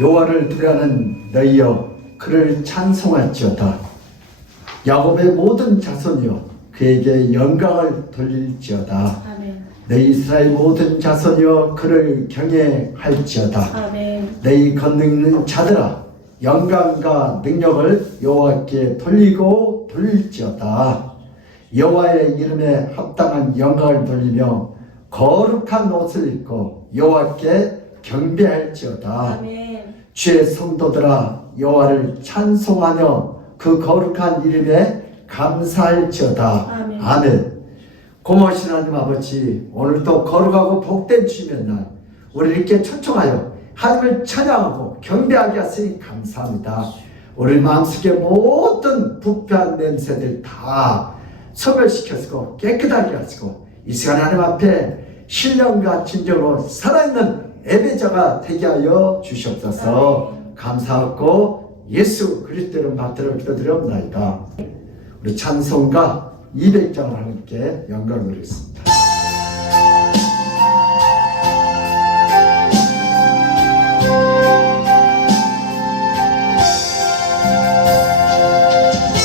여호와를 두려하는 너희여 그를 찬송할지어다. 야곱의 모든 자손이여 그에게 영광을 돌릴지어다. 아멘. 너희 이스라엘 모든 자손이여 그를 경외할지어다. 아멘. 너희 권능 있는 자들아 영광과 능력을 여호와께 돌리고 돌릴지어다. 여호와의 이름에 합당한 영광을 돌리며 거룩한 옷을 입고 여호와께 경배할지어다. 아멘. 주의 성도들아 여호와를 찬송하며 그 거룩한 이름에 감사할지어다. 아멘. 아멘. 고마우신 하나님 아버지, 오늘도 거룩하고 복된 주님의 날 우리 이렇게 초청하여 하나님을 찬양하고 경배하게 하시니 감사합니다. 우리 마음속에 모든 부패한 냄새들 다 소멸시켜주고 깨끗하게 하시고 이 시간 하나님 앞에 신령과 진정으로 살아있는 예배자가 되게 하여 주시옵소서. 감사하고 예수 그리스도를 받들어 기도드리옵나이다. 우리 찬송가 200장을 하나님께 영광을 드리겠습니다.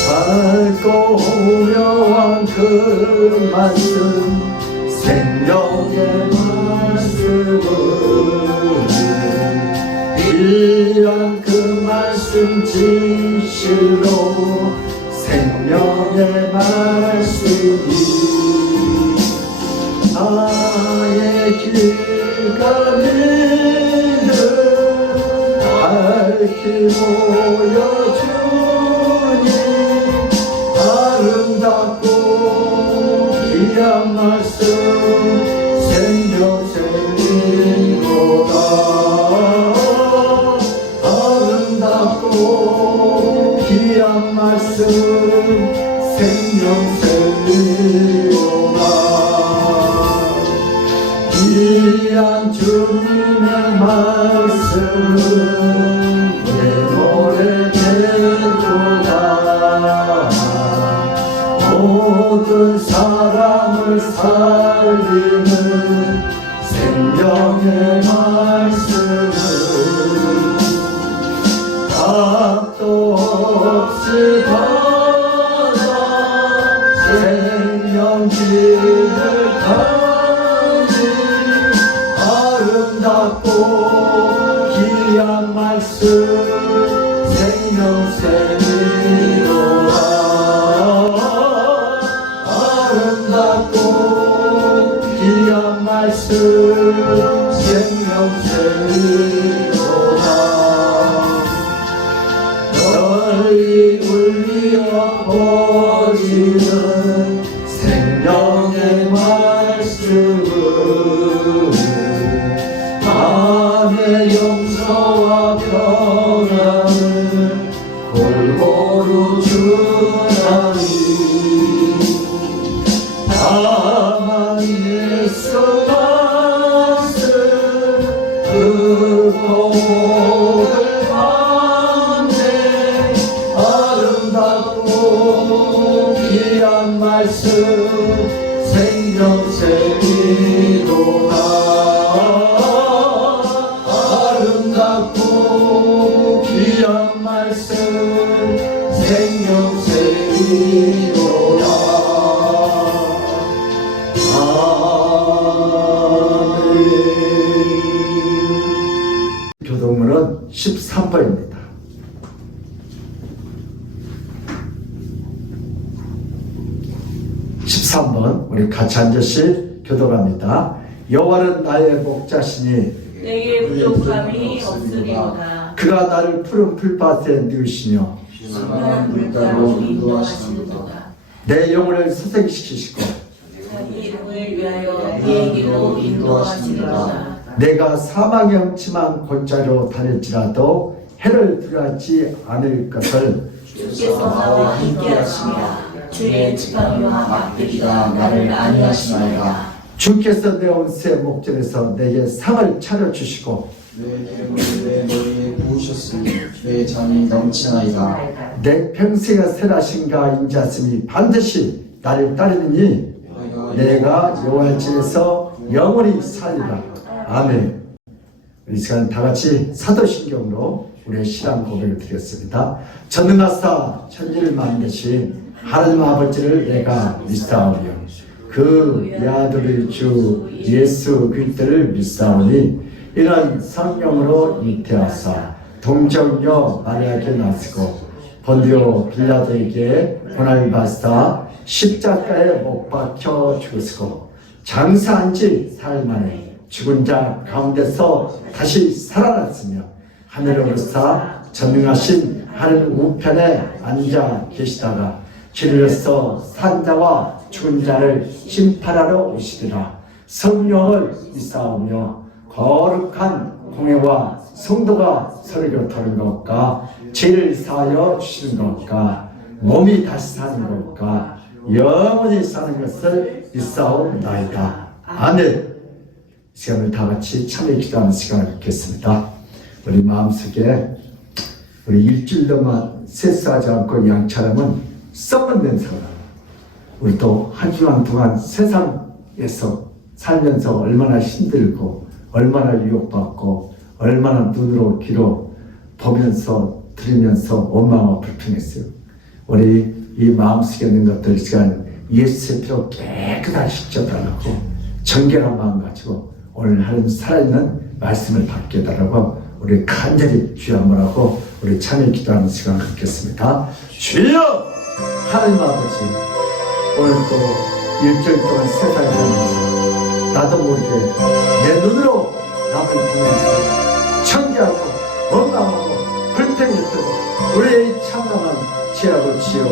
밝고 오묘한 그 말씀 생명의 말씀은 귀한 그 말씀 진실로 생명의 말씀이 나의 길과 믿음 밝히 보여주니 아름답고 귀한 말씀 생명생이로다. 아름답고 귀한 말씀 생명생이로다. 귀한 주님의 말씀은 내 노래 되도다. 모든 사람을 살리는 생명의 말씀은 값도 없이 받아 생명길을 가니 아름답고 귀한 말씀 생명생이로다. 아름답고 귀한 말씀 생명새로다. 널리 울리어 퍼지는 생명의 말씀은 마음의 용서와 평안을 골고루 주나니 다만 예수 말씀 그 복을 받네. 아름답고 귀한 말씀 생명새이로다. 아름답고 귀한 말씀 생명새이로다. 아멘. 교동문은 13번입니다. 13번 우리 같이 앉으시 교독합니다. 여호와는 나의 목자시니 내게 부족함이 없으리로다. 그가 나를 푸른 풀밭에 누우시며 순간한 물가로 인도하시리로다. 내 영혼을 소생시키시고 자기 이름을 위하여 비행기로 인도하시리로다. 내가 사망의 엄침한 골짜기로 다닐지라도 해를 두려워하지 않을 것을 주께서 나와 함께하시며 주의 지팡이와 막대기가 나를 안위하시나이다. 주께서 내 온수의 목전에서 내게 상을 차려주시고 내 기름을 내 머리에 부으셨으니 내 잔이 넘치나이다. 내 평생의 선하심과 인자심이 반드시 나를 따르느니 내가 여호와의 집에서 영원히 살리라. 아멘. 이 시간 다 같이 사도신경으로 우리의 신앙 고백을 드렸습니다. 전능하사 천지를 만드신 하나님 아버지를 내가 믿사오며 그 외아들의 주 예수 그리스도를 믿사오니 이런 성령으로 잉태하사 동정녀 마리아에게 나시고 본디오 빌라도에게 고난을 받사 십자가에 못 박혀 죽으시고 장사한 지 사흘 만에 죽은 자 가운데서 다시 살아났으며 하늘에 오르사 전능하신 하늘 우편에 앉아 계시다가 주님께서 산 자와 죽은 자를 심판하러 오시리라. 성령을 믿사오며 거룩한 공회와 성도가 서로 교통하는 것과 죄를 사하여 주시는 것과 몸이 다시 사는 것과 영원히 사는 것을 믿사옵나이다. 아멘. 이 시간을 다 같이 참여 기도하는 시간을 갖겠습니다. 우리 마음속에 우리 일주일 동안 세수하지 않고 양처럼은 썩은 냄새가 나요. 우리 또 한 주간 동안 세상에서 살면서 얼마나 힘들고 얼마나 유혹받고 얼마나 눈으로 귀로 보면서 들으면서 원망하고 불평했어요. 우리 이 마음속에 있는 것들 시간 예수의 피로 깨끗하게 씻겨달라고 정결한 마음 가지고 오늘 하루는 살아있는 말씀을 받게 해달라고 우리 간절히 주여 한번하고 우리 참여 기도하는 시간 갖겠습니다. 주여 하나님 아버지, 오늘 또 일주일 동안 세상에 살면서 나도 모르게 내 눈으로 남을 보면서 청기하고 원망하고 불평했던 우리의 참담한 죄악을 지어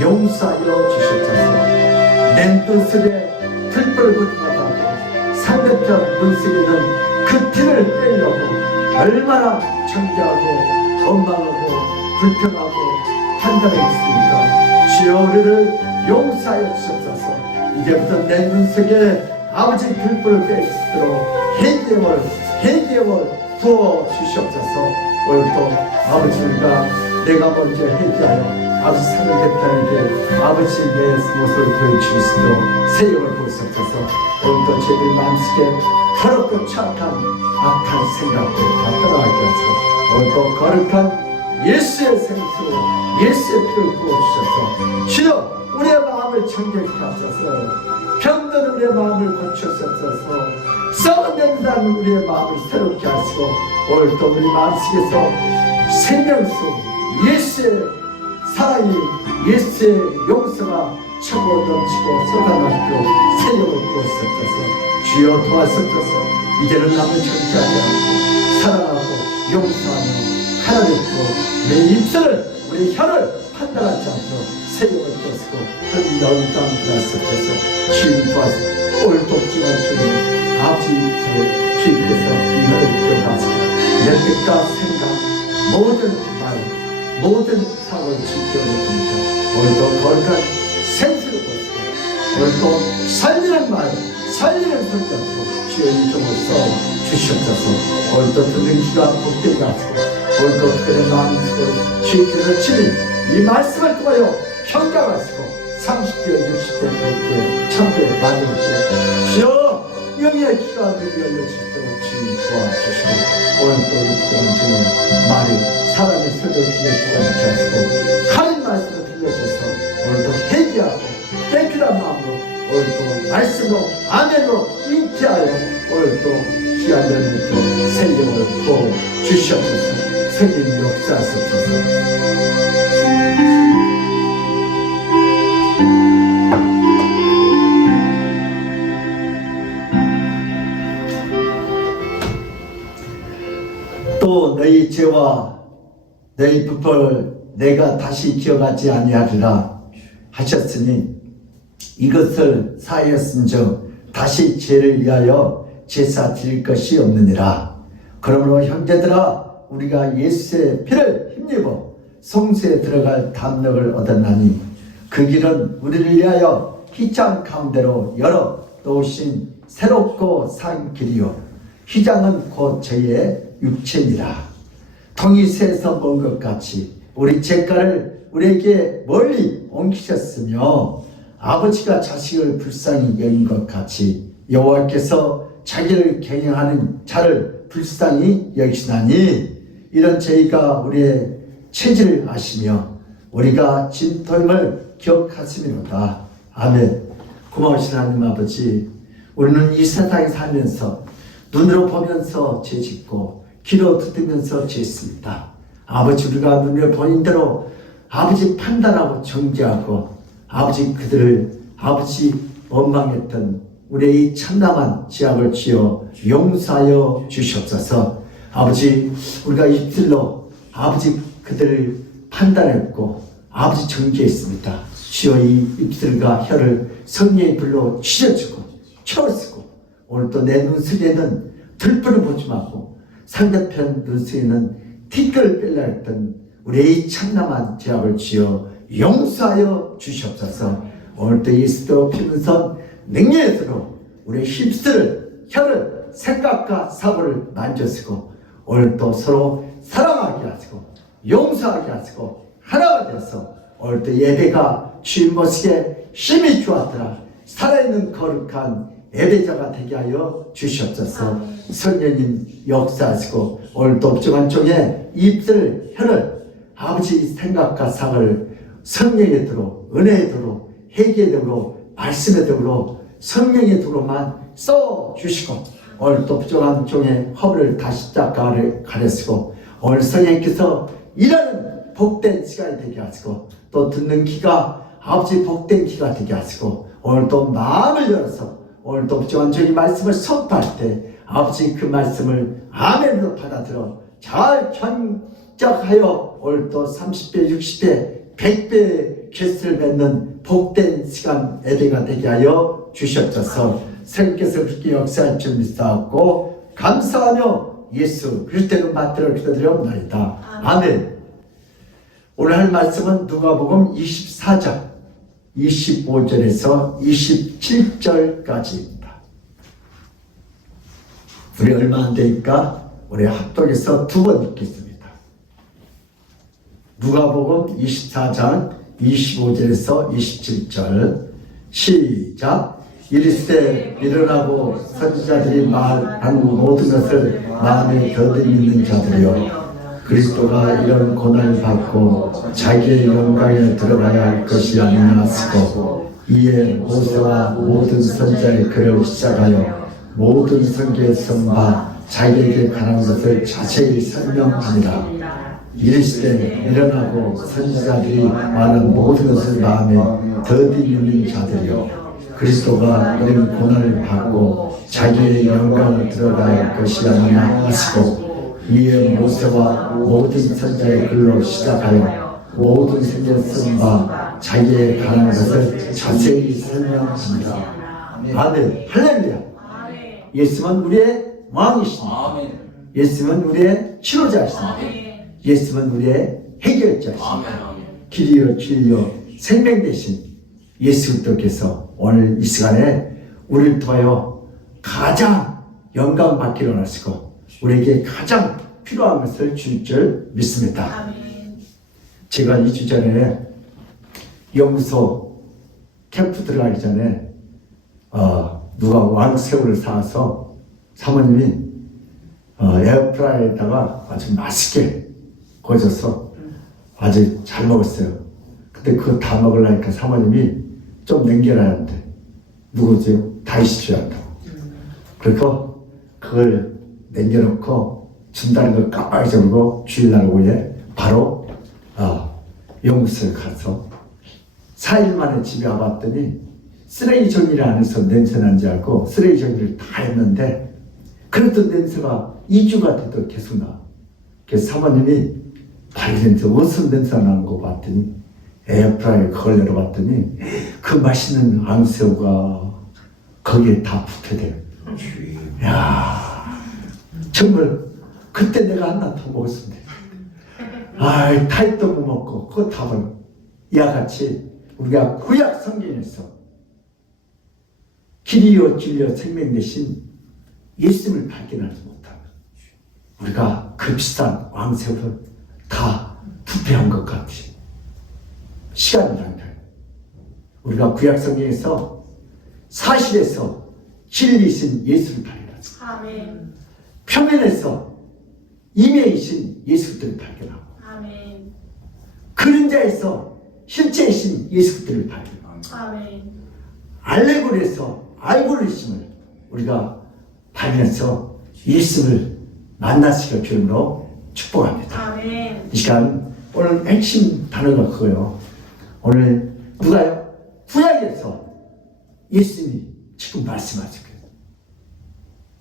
용서하여 주셨소서. 내 눈속에 들불을 붙임하다고 상대편 눈속에는 그 티를 빼려고 얼마나 청기하고 원망하고 불평하고 판단했습니까? 주여 우리를 용서하여 주셨소서. 이제부터 내 눈속에 아버지 불불을 뺄 수 있도록 회개월 부어 주시옵소서. 오늘 또 아버지 우리가 내가 먼저 회개하여 아버지 사는 객단에게 아버지 내 모습을 보여줄 수 있도록 새 영을 부으시옵소서. 오늘 또 죄들 마음속에 더럽고 착한 악한 생각들 다 떠나게 하소서. 오늘 또 거룩한 예수의 생수, 예수의 피를 부어주셔서 주여 우리의 마음을 정결케 하셔서 병든 우리의 마음을 고쳐주셔서 썩은 냄새나는 우리의 마음을 새롭게 하시고 오늘 또 우리 마음속에서 생명수, 예수의 사랑이, 예수의 용서가 차고 넘치고 쏟아나도록 세력을 부었었어서 주여 도와주옵소서. 이제는 남을 정죄하지 않고 사랑하고 용서하며 하나님 또 내 입술을 우리 혀를 판단하지 않도록 세력을 부었고 영감 들었었어서 주님 도와주옵소서. 오늘도 귀한 주님 아버지 입술을 주님께서 이거를 기억하시고 내 뜻과 생각 모든 말 모든 사고를 지켜내십니다. 오늘도 거룩한 생수를 보시고 오늘도 살리는 말 살리는 손잡고 주의 이름을 써 주시옵소서. 오늘도 듣는 귀가 복되게 하시고 오늘도 그들의 마음속을 주님께서 친히 이 말씀을 통하여 평강하시고 30대 60대 100대 1000대 만들어주시고 주여 영의 귀가 들려 열려주시도록 주님 도와주시고 오늘도 이 부정한 주님 말이 사람의 소리를 들려주게 하시고 하나님 말씀을 들려줘서 오늘도 회개하고 깨끗한 마음으로 오늘도 말씀으로 아멘으로 잉태하여 오늘도 귀한 열매도 생명을 부어 주시옵소서. 생명 역사하소서. 또 너희 죄와 너희 불법을 내가 다시 기억하지 아니하리라 하셨으니 이것을 사하였은즉 다시 죄를 위하여 제사 드릴 것이 없느니라. 그러므로 형제들아 우리가 예수의 피를 힘입어 성소에 들어갈 담력을 얻었나니 그 길은 우리를 위하여 휘장 가운데로 열어 놓으신 새롭고 산 길이요 휘장은 곧 저희의 육체니라. 동이 새에서 먼 것 같이 우리 죄가를 우리에게 멀리 옮기셨으며 아버지가 자식을 불쌍히 여긴 것 같이 여호와께서 자기를 경영하는 자를 불쌍히 여기시나니 이런 저희가 우리의 체질을 아시며 우리가 진토임을 기억하시미로다. 아멘. 고마우신 하나님 아버지, 우리는 이 세상에 살면서 눈으로 보면서 죄짓고 귀로 듣으면서 죄했습니다. 아버지, 우리가 눈으로 보인 대로 아버지 판단하고 정죄하고 아버지 그들을 아버지 원망했던 우리의 이 참담한 죄악을 지어 용서하여 주시옵소서. 아버지, 우리가 입술로 아버지 그들을 판단했고 아버지 정죄했습니다. 주여 이 입술과 혀를 성령의 불로 쥐어주고 채워쓰고 오늘도 내 눈속에는 들불을 보지 말고 상대편 눈속에는 티끌을 뺄라 했던 우리의 이 참남한 죄악을 지어 용서하여 주시옵소서. 오늘도 예수도 피문선 능력으로 우리의 입술을 혀를 생각과 사고를 만져쓰고 오늘도 서로 사랑하게 하시고 용서하게 하시고 하나가 되어서 오늘도 예배가 주인 모습에 힘이 좋았더라 살아있는 거룩한 예배자가 되게 하여 주시옵소서. 성령님 역사하시고 오늘도 부정한 종의 입술 혀를 아버지 생각과 사고를 성령의 도로 은혜의 도로 회개의 도로 말씀의 도로 성령의 도로만 써주시고 오늘도 부정한 종의 허물을 다시 가려쓰고 오늘 성령께서 일하는 복된 시간이 되게 하시고 또 듣는 귀가 아버지 복된 귀가 되게 하시고 오늘도 마음을 열어서 오늘도 부정한 종의 말씀을 선포할 때 아버지 그 말씀을 아멘으로 받아들여 잘 견적하여 오늘도 30배 60배 100배의 개수를 맺는 복된 시간 예배가 되게 하여 주시옵소서. 성령께서 그렇게 역사할 줄 믿사옵고 감사하며 예수 그리스도를 받들어 기도드려옵나이다. 아멘. 오늘 할 말씀은 누가복음 24장 25절에서 27절까지입니다. 우리 얼마 안 되니까 우리 합독해서 두 번 읽겠습니다. 누가복음 24장 25절에서 27절 시작. 이르시되 일어나고 선지자들이 말한 모든 것을 마음에 더듬 있는 자들이여 그리스도가 이런 고난을 받고 자기의 영광에 들어가야 할 것이 아니냐 하시고 이에 모세와 모든 선지자의 글을 시작하여 모든 선지의 선바 자기에게 관한 것을 자세히 설명하니라. 이르시되 일어나고 선지자들이 말한 모든 것을 마음에 더디 믿는 자들이여 그리스도가 이런 고난을 받고 자기의 영광을 들어갈 것이라느냐 하시고 이에 모세와 모든 선자의 글로 시작하여 모든 생에 쓴 바 자기의 가는 것을 자세히 설명합니다. 아멘. 할렐루야. 예수는 우리의 왕이십니다. 예수는 우리의 치료자이십니다. 예수는 우리의 해결자이십니다. 길이요 진리요 생명 되신 예수 그리스도께서 오늘 이 시간에 우리를 통하여 가장 영광 받기를 원하시고 우리에게 가장 필요한 것을 줄 줄 믿습니다. 제가 2주 전에 연구소 캠프 들어가기 전에 누가 왕새우를 사와서 사모님이 에어프라이에다가 아주 맛있게 구워줘서 아주 잘 먹었어요. 근데 그거 다 먹으려니까 사모님이 좀 남겨놔야 하는데 누구지? 다이시줘야 한다고. 그래서 그걸 남겨놓고 준다는 걸 깜빡이 잊어버리고 주일날 오후에 바로 연구소에 가서 4일 만에 집에 와봤더니 쓰레기 정리를 안 해서 냄새 난 줄 알고 쓰레기 정리를 다 했는데 그래도 냄새가 2주가 돼도 계속 나. 그래서 사모님이 발리 냄새, 어디서 냄새 나는 거 봤더니 에어프라이어에 그걸 열어봤더니 그 맛있는 앙새우가 거기에 다 붙어대요. 야 정말 그때 내가 하나 더 먹었으면 돼. 타이도 못 먹고 그거 다 먹어. 이와 같이 우리가 구약 성경에서 길이요 진리요 생명 되신 예수님을 발견하지 못하면 우리가 그 비싼 왕새우를 다 부패한 것 같이 시간이 낭비해요. 우리가 구약 성경에서 사실에서 진리이신 예수를 발견하죠. 표면에서 임의이신 예수들을 발견하고 그림자에서 실체이신 예수들을 발견하고 알레고리에서 알고리즘을 우리가 발견해서 예수를 만나시길 주님으로 축복합니다. 이 시간 오늘 핵심 단어가 그거예요. 오늘 누가요? 구약에서 예수님이 지금 말씀하실 거예요.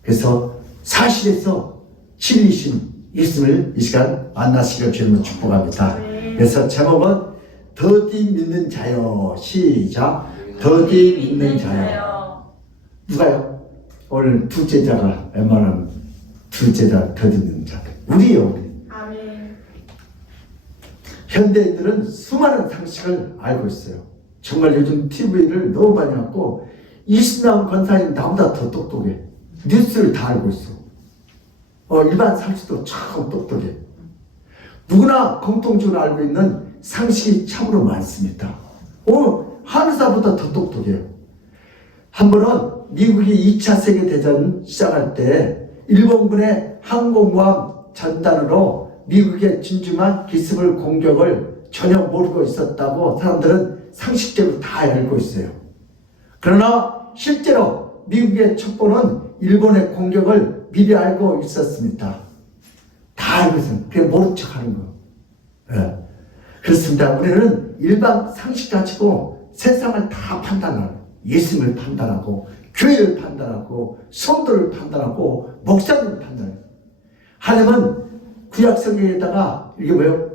그래서 사실에서 진리신 예수님을 이 시간 만나시길 주님으로 축복합니다. 그래서 제목은 더디 믿는 자여. 시작. 더디 믿는 자여. 누가요? 오늘 둘째 자가 웬만하면 둘째 자 더디 믿는 자들. 우리요, 우리. 현대인들은 수많은 상식을 알고 있어요. 정말 요즘 TV를 너무 많이 갖고 이신남 권사님 나보다 더 똑똑해. 뉴스를 다 알고 있어. 일반 상식도 참 똑똑해. 누구나 공통적으로 알고 있는 상식이 참으로 많습니다. 한의사보다 더 똑똑해요. 한 번은 미국이 2차 세계대전 시작할 때 일본군의 항공모함 전단으로 미국의 진주만 기습을 공격을 전혀 모르고 있었다고 사람들은 상식적으로 다 알고 있어요. 그러나 실제로 미국의 첩보는 일본의 공격을 미리 알고 있었습니다. 다 알고 있어요. 그냥 모른 척 하는 거. 네. 그렇습니다. 우리는 일반 상식 가지고 세상을 다 판단하고 예수님을 판단하고 교회를 판단하고 성도를 판단하고 목사님을 판단해요. 하나님은 구약 성경에다가 이게 뭐예요?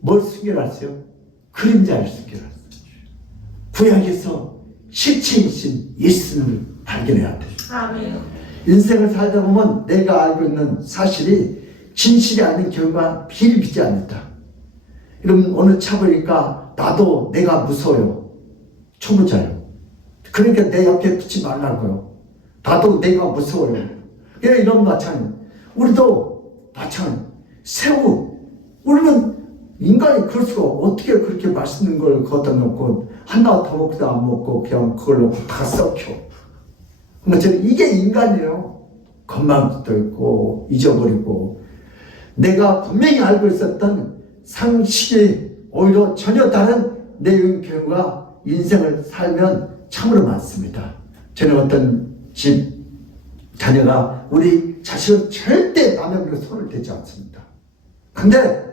뭘 숨겨놨어요? 그림자를 숨겨놨어요. 구약에서 실체이신 예수님을 발견해야 돼요. 인생을 살다 보면 내가 알고 있는 사실이 진실이 아닌 경우가 비일비재 합니다. 여러분 오늘 차 보니까 나도 내가 무서워요. 초보자예요. 그러니까 내 옆에 붙지 말라고요. 나도 내가 무서워요. 그래 이런 마찬가지. 우리도 마찬가지. 새우. 우리는 인간이 그럴 수가 어떻게 그렇게 맛있는 걸 거기다 놓고 하나 더 먹고도 안 먹고 그냥 그걸 놓고 다 썩혀. 그러니까 이게 인간이에요. 건망도 있고 잊어버리고 내가 분명히 알고 있었던 상식이 오히려 전혀 다른 내용 경우가 인생을 살면 참으로 많습니다. 저는 어떤 집 자녀가 우리 자식은 절대 남의 물에 손을 대지 않습니다. 근데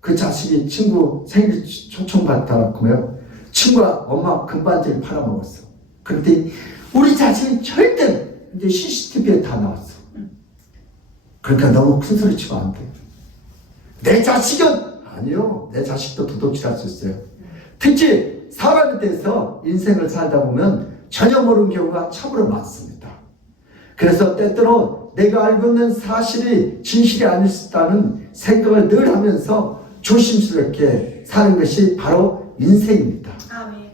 그 자식이 친구 생일 초청받다 그러면 친구가 엄마 금반지를 팔아먹었어. 그랬더니 우리 자신이 절대 이제 CCTV에 다 나왔어. 그러니까 너무 큰 소리 치면 안 돼. 내 자식은 아니요. 내 자식도 도둑질할 수 있어요. 특히 사람에 대해서 인생을 살다 보면 전혀 모르는 경우가 참으로 많습니다. 그래서 때때로 내가 알고 있는 사실이 진실이 아닐 수 있다는 생각을 늘 하면서 조심스럽게 사는 것이 바로 인생입니다. 아멘.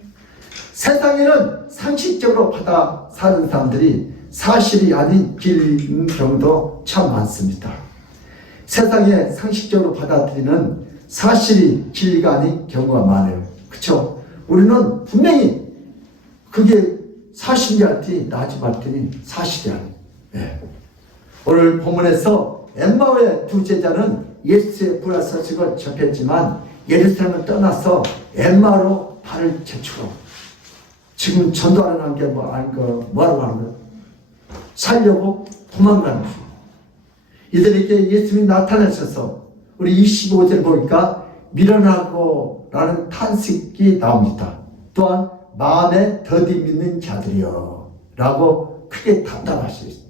세상에는 상식적으로 받아 사는 사람들이 사실이 아닌 길인 경우도 참 많습니다. 세상에 상식적으로 받아들이는 사실이 진리가 아닌 경우가 많아요. 그렇죠? 우리는 분명히 그게 사실이 할지 나지 말더니 사실이 아니에요. 네. 오늘 본문에서 엠마오의 두 제자는 예수의 부활 소식을 접했지만 예루살렘을 떠나서 엠마오로 발을 제치고 지금 전도하는 게 뭐라고 하는 거예요? 살려고 도망가는 거예요. 이들에게 예수님이 나타나셔서 우리 25절 보니까 밀어나고 라는 탄식이 나옵니다. 또한 마음에 더디 믿는 자들이여 라고 크게 답답하셨습니다.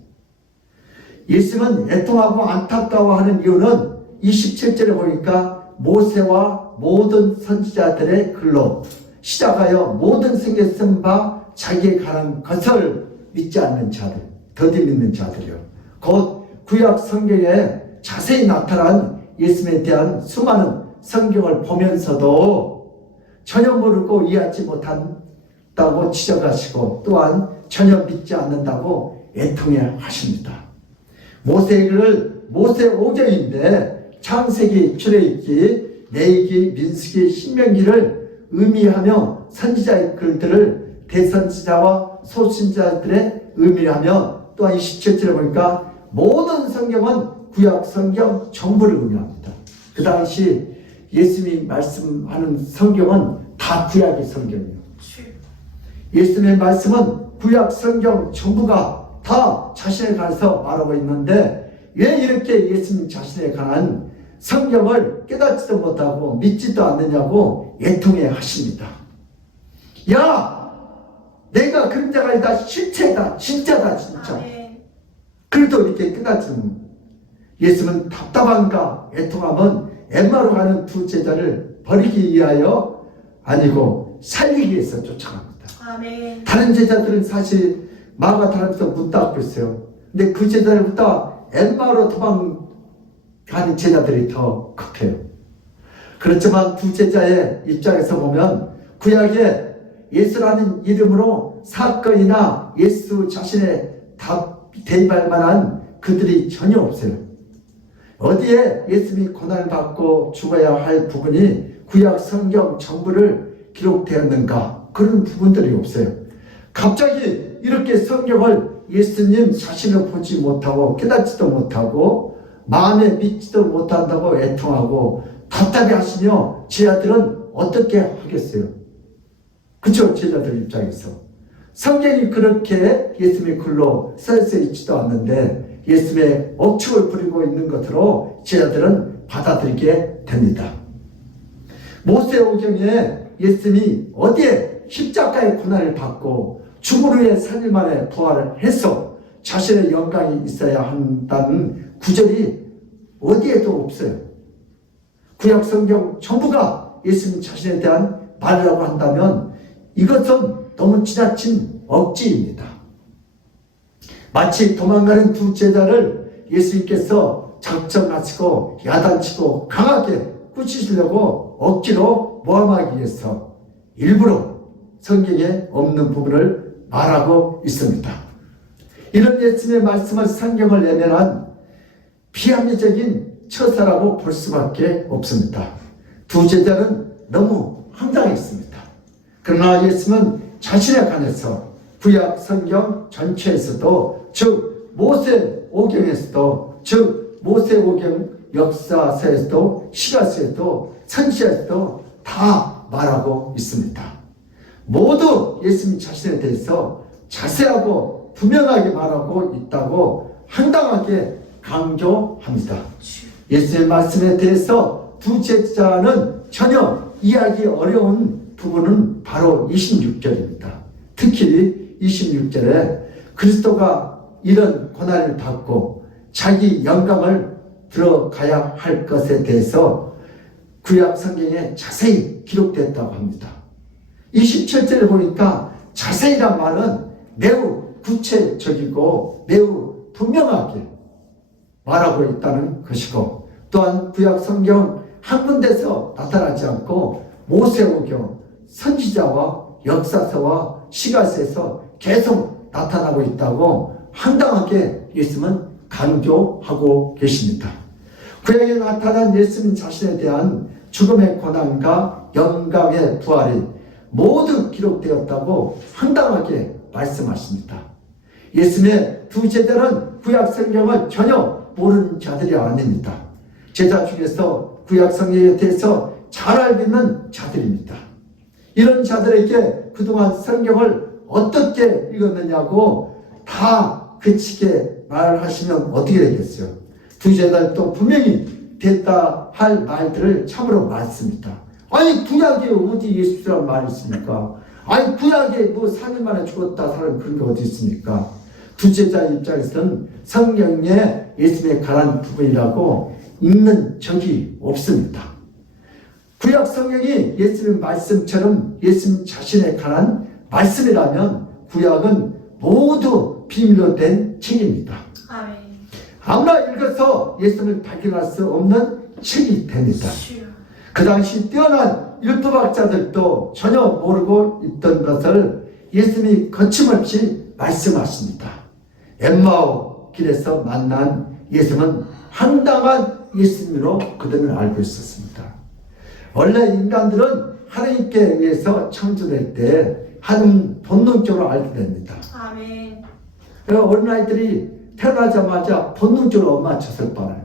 예수님은 애통하고 안타까워하는 이유는 27절에 보니까 모세와 모든 선지자들의 글로 시작하여 모든 성경에 쓴 바 자기에 관한 것을 믿지 않는 자들, 더디 믿는 자들이요. 곧 구약 성경에 자세히 나타난 예수님에 대한 수많은 성경을 보면서도 전혀 모르고 이해하지 못한다고 지적하시고 또한 전혀 믿지 않는다고 애통해 하십니다. 모세를 모세 오경인데 창세기, 출애굽기, 레위기, 민수기, 신명기를 의미하며 선지자의 글들을 대선지자와 소신자들의 의미하며 또한 27절에 보니까 모든 성경은 구약 성경 전부를 의미합니다. 그 당시 예수님이 말씀하는 성경은 다 구약의 성경이에요. 예수님의 말씀은 구약 성경 전부가 다 자신에 관해서 말하고 있는데 왜 이렇게 예수님 자신에 관한 성경을 깨닫지도 못하고 믿지도 않느냐고 애통해 하십니다. 야! 내가 그림자가 아니다. 실체다. 진짜다. 진짜. 그래도 이렇게 깨닫지는 예수님은 답답한가 애통함은 엠마오로 가는 두 제자를 버리기 위하여 아니고 살리기 위해서 쫓아갑니다. 아멘. 다른 제자들은 사실 마가 다니면서 문 닫고 있어요. 근데 그 제자들보다 엠마오로 도망가는 제자들이 더 급해요. 그렇지만 두 제자의 입장에서 보면 구약에 예수라는 이름으로 사건이나 예수 자신의 대입할 만한 그들이 전혀 없어요. 어디에 예수님이 고난을 받고 죽어야 할 부분이 구약 성경 전부를 기록되었는가 그런 부분들이 없어요. 갑자기 이렇게 성경을 예수님 자신을 보지 못하고 깨닫지도 못하고 마음에 믿지도 못한다고 애통하고 답답해 하시며 제자들은 어떻게 하겠어요? 그렇죠? 제자들 입장에서 성경이 그렇게 예수님의 글로 써져 있지도 않는데 예수님의 억측을 부리고 있는 것으로 제자들은 받아들이게 됩니다. 모세오경에 예수님이 어디에 십자가의 고난을 받고 죽은 후에 3일 만에 부활을 해서 자신의 영광이 있어야 한다는 구절이 어디에도 없어요. 구약 성경 전부가 예수님 자신에 대한 말이라고 한다면 이것은 너무 지나친 억지입니다. 마치 도망가는 두 제자를 예수님께서 작정하시고 야단치고 강하게 꾸짖으려고 억지로 모함하기 위해서 일부러 성경에 없는 부분을 말하고 있습니다. 이런 예수님의 말씀을 성경을 내면한 비합리적인 처사라고 볼 수밖에 없습니다. 두 제자는 너무 황당했습니다. 그러나 예수님은 자신에 관해서 구약 성경 전체에서도 즉 모세오경에서도 즉 모세오경 역사서에서도 시가서에서도 선지자에서도 다 말하고 있습니다. 모두 예수님 자신에 대해서 자세하고 분명하게 말하고 있다고 황당하게 강조합니다. 예수님의 말씀에 대해서 두 제자는 전혀 이해하기 어려운 부분은 바로 26절입니다. 특히 26절에 그리스도가 이런 고난을 받고 자기 영광을 들어가야 할 것에 대해서 구약 성경에 자세히 기록됐다고 합니다. 27절에 보니까 자세히란 말은 매우 구체적이고 매우 분명하게 말하고 있다는 것이고, 또한 구약 성경 한 군데서 나타나지 않고 모세오경, 선지자와 역사서와 시가서에서 계속 나타나고 있다고 황당하게 예수님은 강조하고 계십니다. 구약에 나타난 예수님 자신에 대한 죽음의 고난과 영광의 부활이 모두 기록되었다고 황당하게 말씀하십니다. 예수님의 두 제자는 구약 성경을 전혀 모르는 자들이 아닙니다. 제자 중에서 구약 성경에 대해서 잘 알고 있는 자들입니다. 이런 자들에게 그동안 성경을 어떻게 읽었느냐고 다 그치게 말하시면 어떻게 되겠어요? 두 제자도 분명히 됐다 할 말들을 참으로 많습니다. 아니 구약에 어디 예수라는 말이 있습니까? 아니 구약에 뭐 4년 만에 죽었다 사는 그런 게 어디 있습니까? 두 제자 입장에서는 성경에 예수님에 관한 부분이라고 읽는 적이 없습니다. 구약 성경이 예수님 말씀처럼 예수님 자신에 관한 말씀이라면 구약은 모두 비밀로 된 책입니다. 아멘. 아무나 읽어서 예수님을 발견할 수 없는 책이 됩니다. 그 당시 뛰어난 율법학자들도 전혀 모르고 있던 것을 예수님이 거침없이 말씀하십니다. 엠마오 길에서 만난 예수님은 황당한 예수님으로 그들은 알고 있었습니다. 원래 인간들은 하나님께 의해서 창조될 때 하나님 본능적으로 알게 됩니다. 아멘. 어린아이들이 태어나자마자 본능적으로 엄마 젖을 빨아요.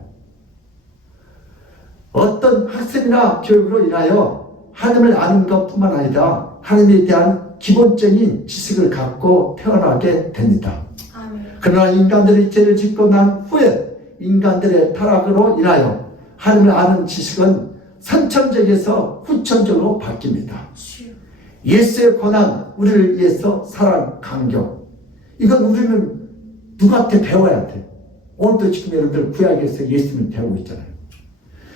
어떤 학습이나 교육으로 인하여 하나님을 아는 것뿐만 아니라 하나님에 대한 기본적인 지식을 갖고 태어나게 됩니다. 아멘. 그러나 인간들이 죄를 짓고 난 후에 인간들의 타락으로 인하여 하나님을 아는 지식은 선천적에서 후천적으로 바뀝니다. 예수의 고난, 우리를 위해서 사랑, 강경, 이건 우리는 누구한테 배워야 돼. 오늘도 지금 여러분들 구약에서 예수님을 배우고 있잖아요.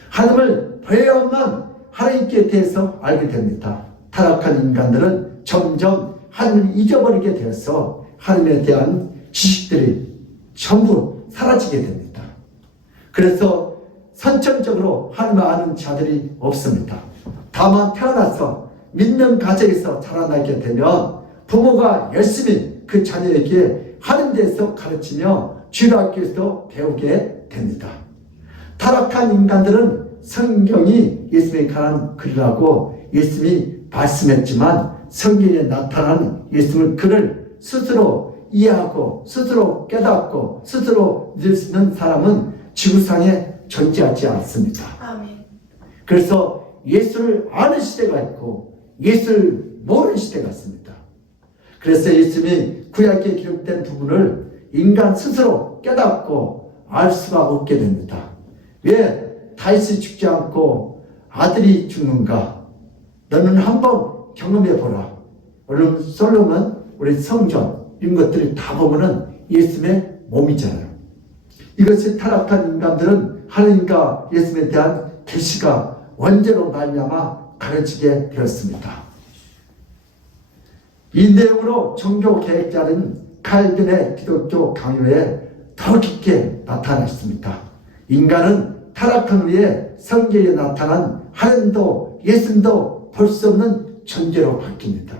하나님을 배워만 하나님께 대해서 알게 됩니다. 타락한 인간들은 점점 하나님을 잊어버리게 되어서 하나님에 대한 지식들이 전부 사라지게 됩니다. 그래서 선천적으로 하나님을 아는 자들이 없습니다. 다만 태어나서 믿는 가정에서 자라나게 되면 부모가 열심히 그 자녀에게 하나님에 대해서 가르치며 주일학교에서 배우게 됩니다. 타락한 인간들은 성경이 예수님에 관한 글이라고 예수님이 말씀했지만 성경에 나타난 예수님의 글을 스스로 이해하고 스스로 깨닫고 스스로 믿을 수 있는 사람은 지구상에 존재하지 않습니다. 아멘. 그래서 예수를 아는 시대가 있고 예수를 모르는 시대가 있습니다. 그래서 예수님이 구약에 기록된 부분을 인간 스스로 깨닫고 알 수가 없게 됩니다. 왜 다윗이 죽지 않고 아들이 죽는가? 너는 한번 경험해 보라. 오늘 솔로몬, 우리 성전 이런 것들이 다 보면은 예수님의 몸이잖아요. 이것이 타락한 인간들은 하나님과 예수님에 대한 계시가 원죄로 말미암아 가려지게 되었습니다. 이 내용으로 종교 계획자는 칼빈의 기독교 강요에 더 깊게 나타났습니다. 인간은 타락한 후에 성경에 나타난 하나님도 예수님도 볼 수 없는 존재로 바뀝니다.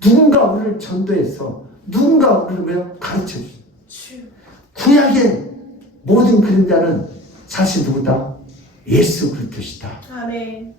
누군가 우리를 전도해서 누군가 우리를 가르쳐 주십니다. 구약의 모든 그림자는 사실 누구다? 예수 그리스도시다. 아멘.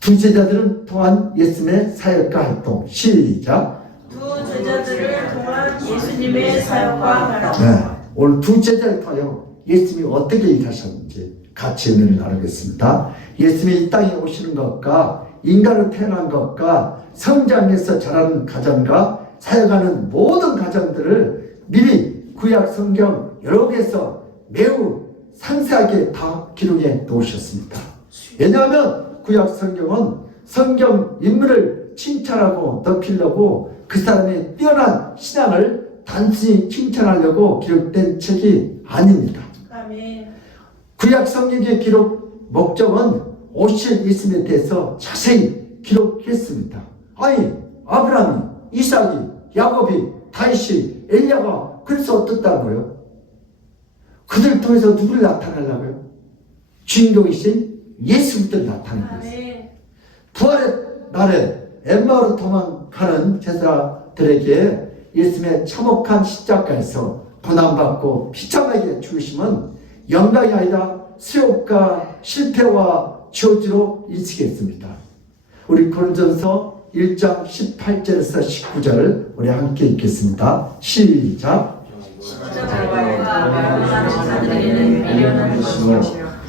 두 제자들은 또한 예수님의 사역과 활동, 시작. 두 제자들을 통한 예수님의 사역과 활동. 네, 오늘 두 제자를 통하여 예수님이 어떻게 일하셨는지 같이 은혜를 나누겠습니다. 예수님이 이 땅에 오시는 것과 인간으로 태어난 것과 성장해서 자라는 가정과 사역하는 모든 가정들을 미리 구약 성경 여러 개에서 매우 상세하게 다 기록해 놓으셨습니다. 왜냐하면 구약 성경은 성경 인물을 칭찬하고 높이려고 그 사람의 뛰어난 신앙을 단순히 칭찬하려고 기록된 책이 아닙니다. 아멘. 구약 성경의 기록 목적은 오실 예수님에 대해서 자세히 기록했습니다. 아니 아브라함이, 이삭이, 야곱이, 다윗이, 엘리야가 그래서 어떻다고요? 그들 통해서 누구를 나타내려고요? 주인공이신 예수님을 나타내는 것입니다. 아멘. 부활의 날에 엠마오로 도망가는 제자들에게 예수님의 참혹한 십자가에서 고난받고 비참하게 죽으심은 영광이 아니라 수욕과 실패와 저주로 인식했습니다. 우리 고린도전서 1장 18절에서 19절 우리 함께 읽겠습니다. 시작. 십자가와 마음하는 자들에게는 미련한 것이요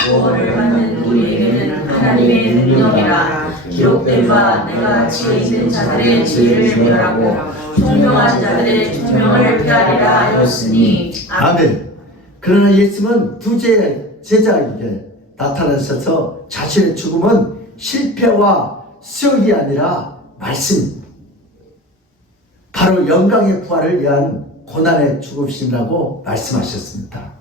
구원을 받는 우리에게는 하나님의 능력이라. 기록된 바 내가 지혜 있는 자들의 지혜를 멸하고 총명한 자들의 총명을 폐하리라 하였으니. 아멘. 그러나 예수님은 두 제자에게 나타나셔서 자신의 죽음은 실패와 수욕이 아니라 말씀, 바로 영광의 부활을 위한 고난의 죽으심이라고 말씀하셨습니다.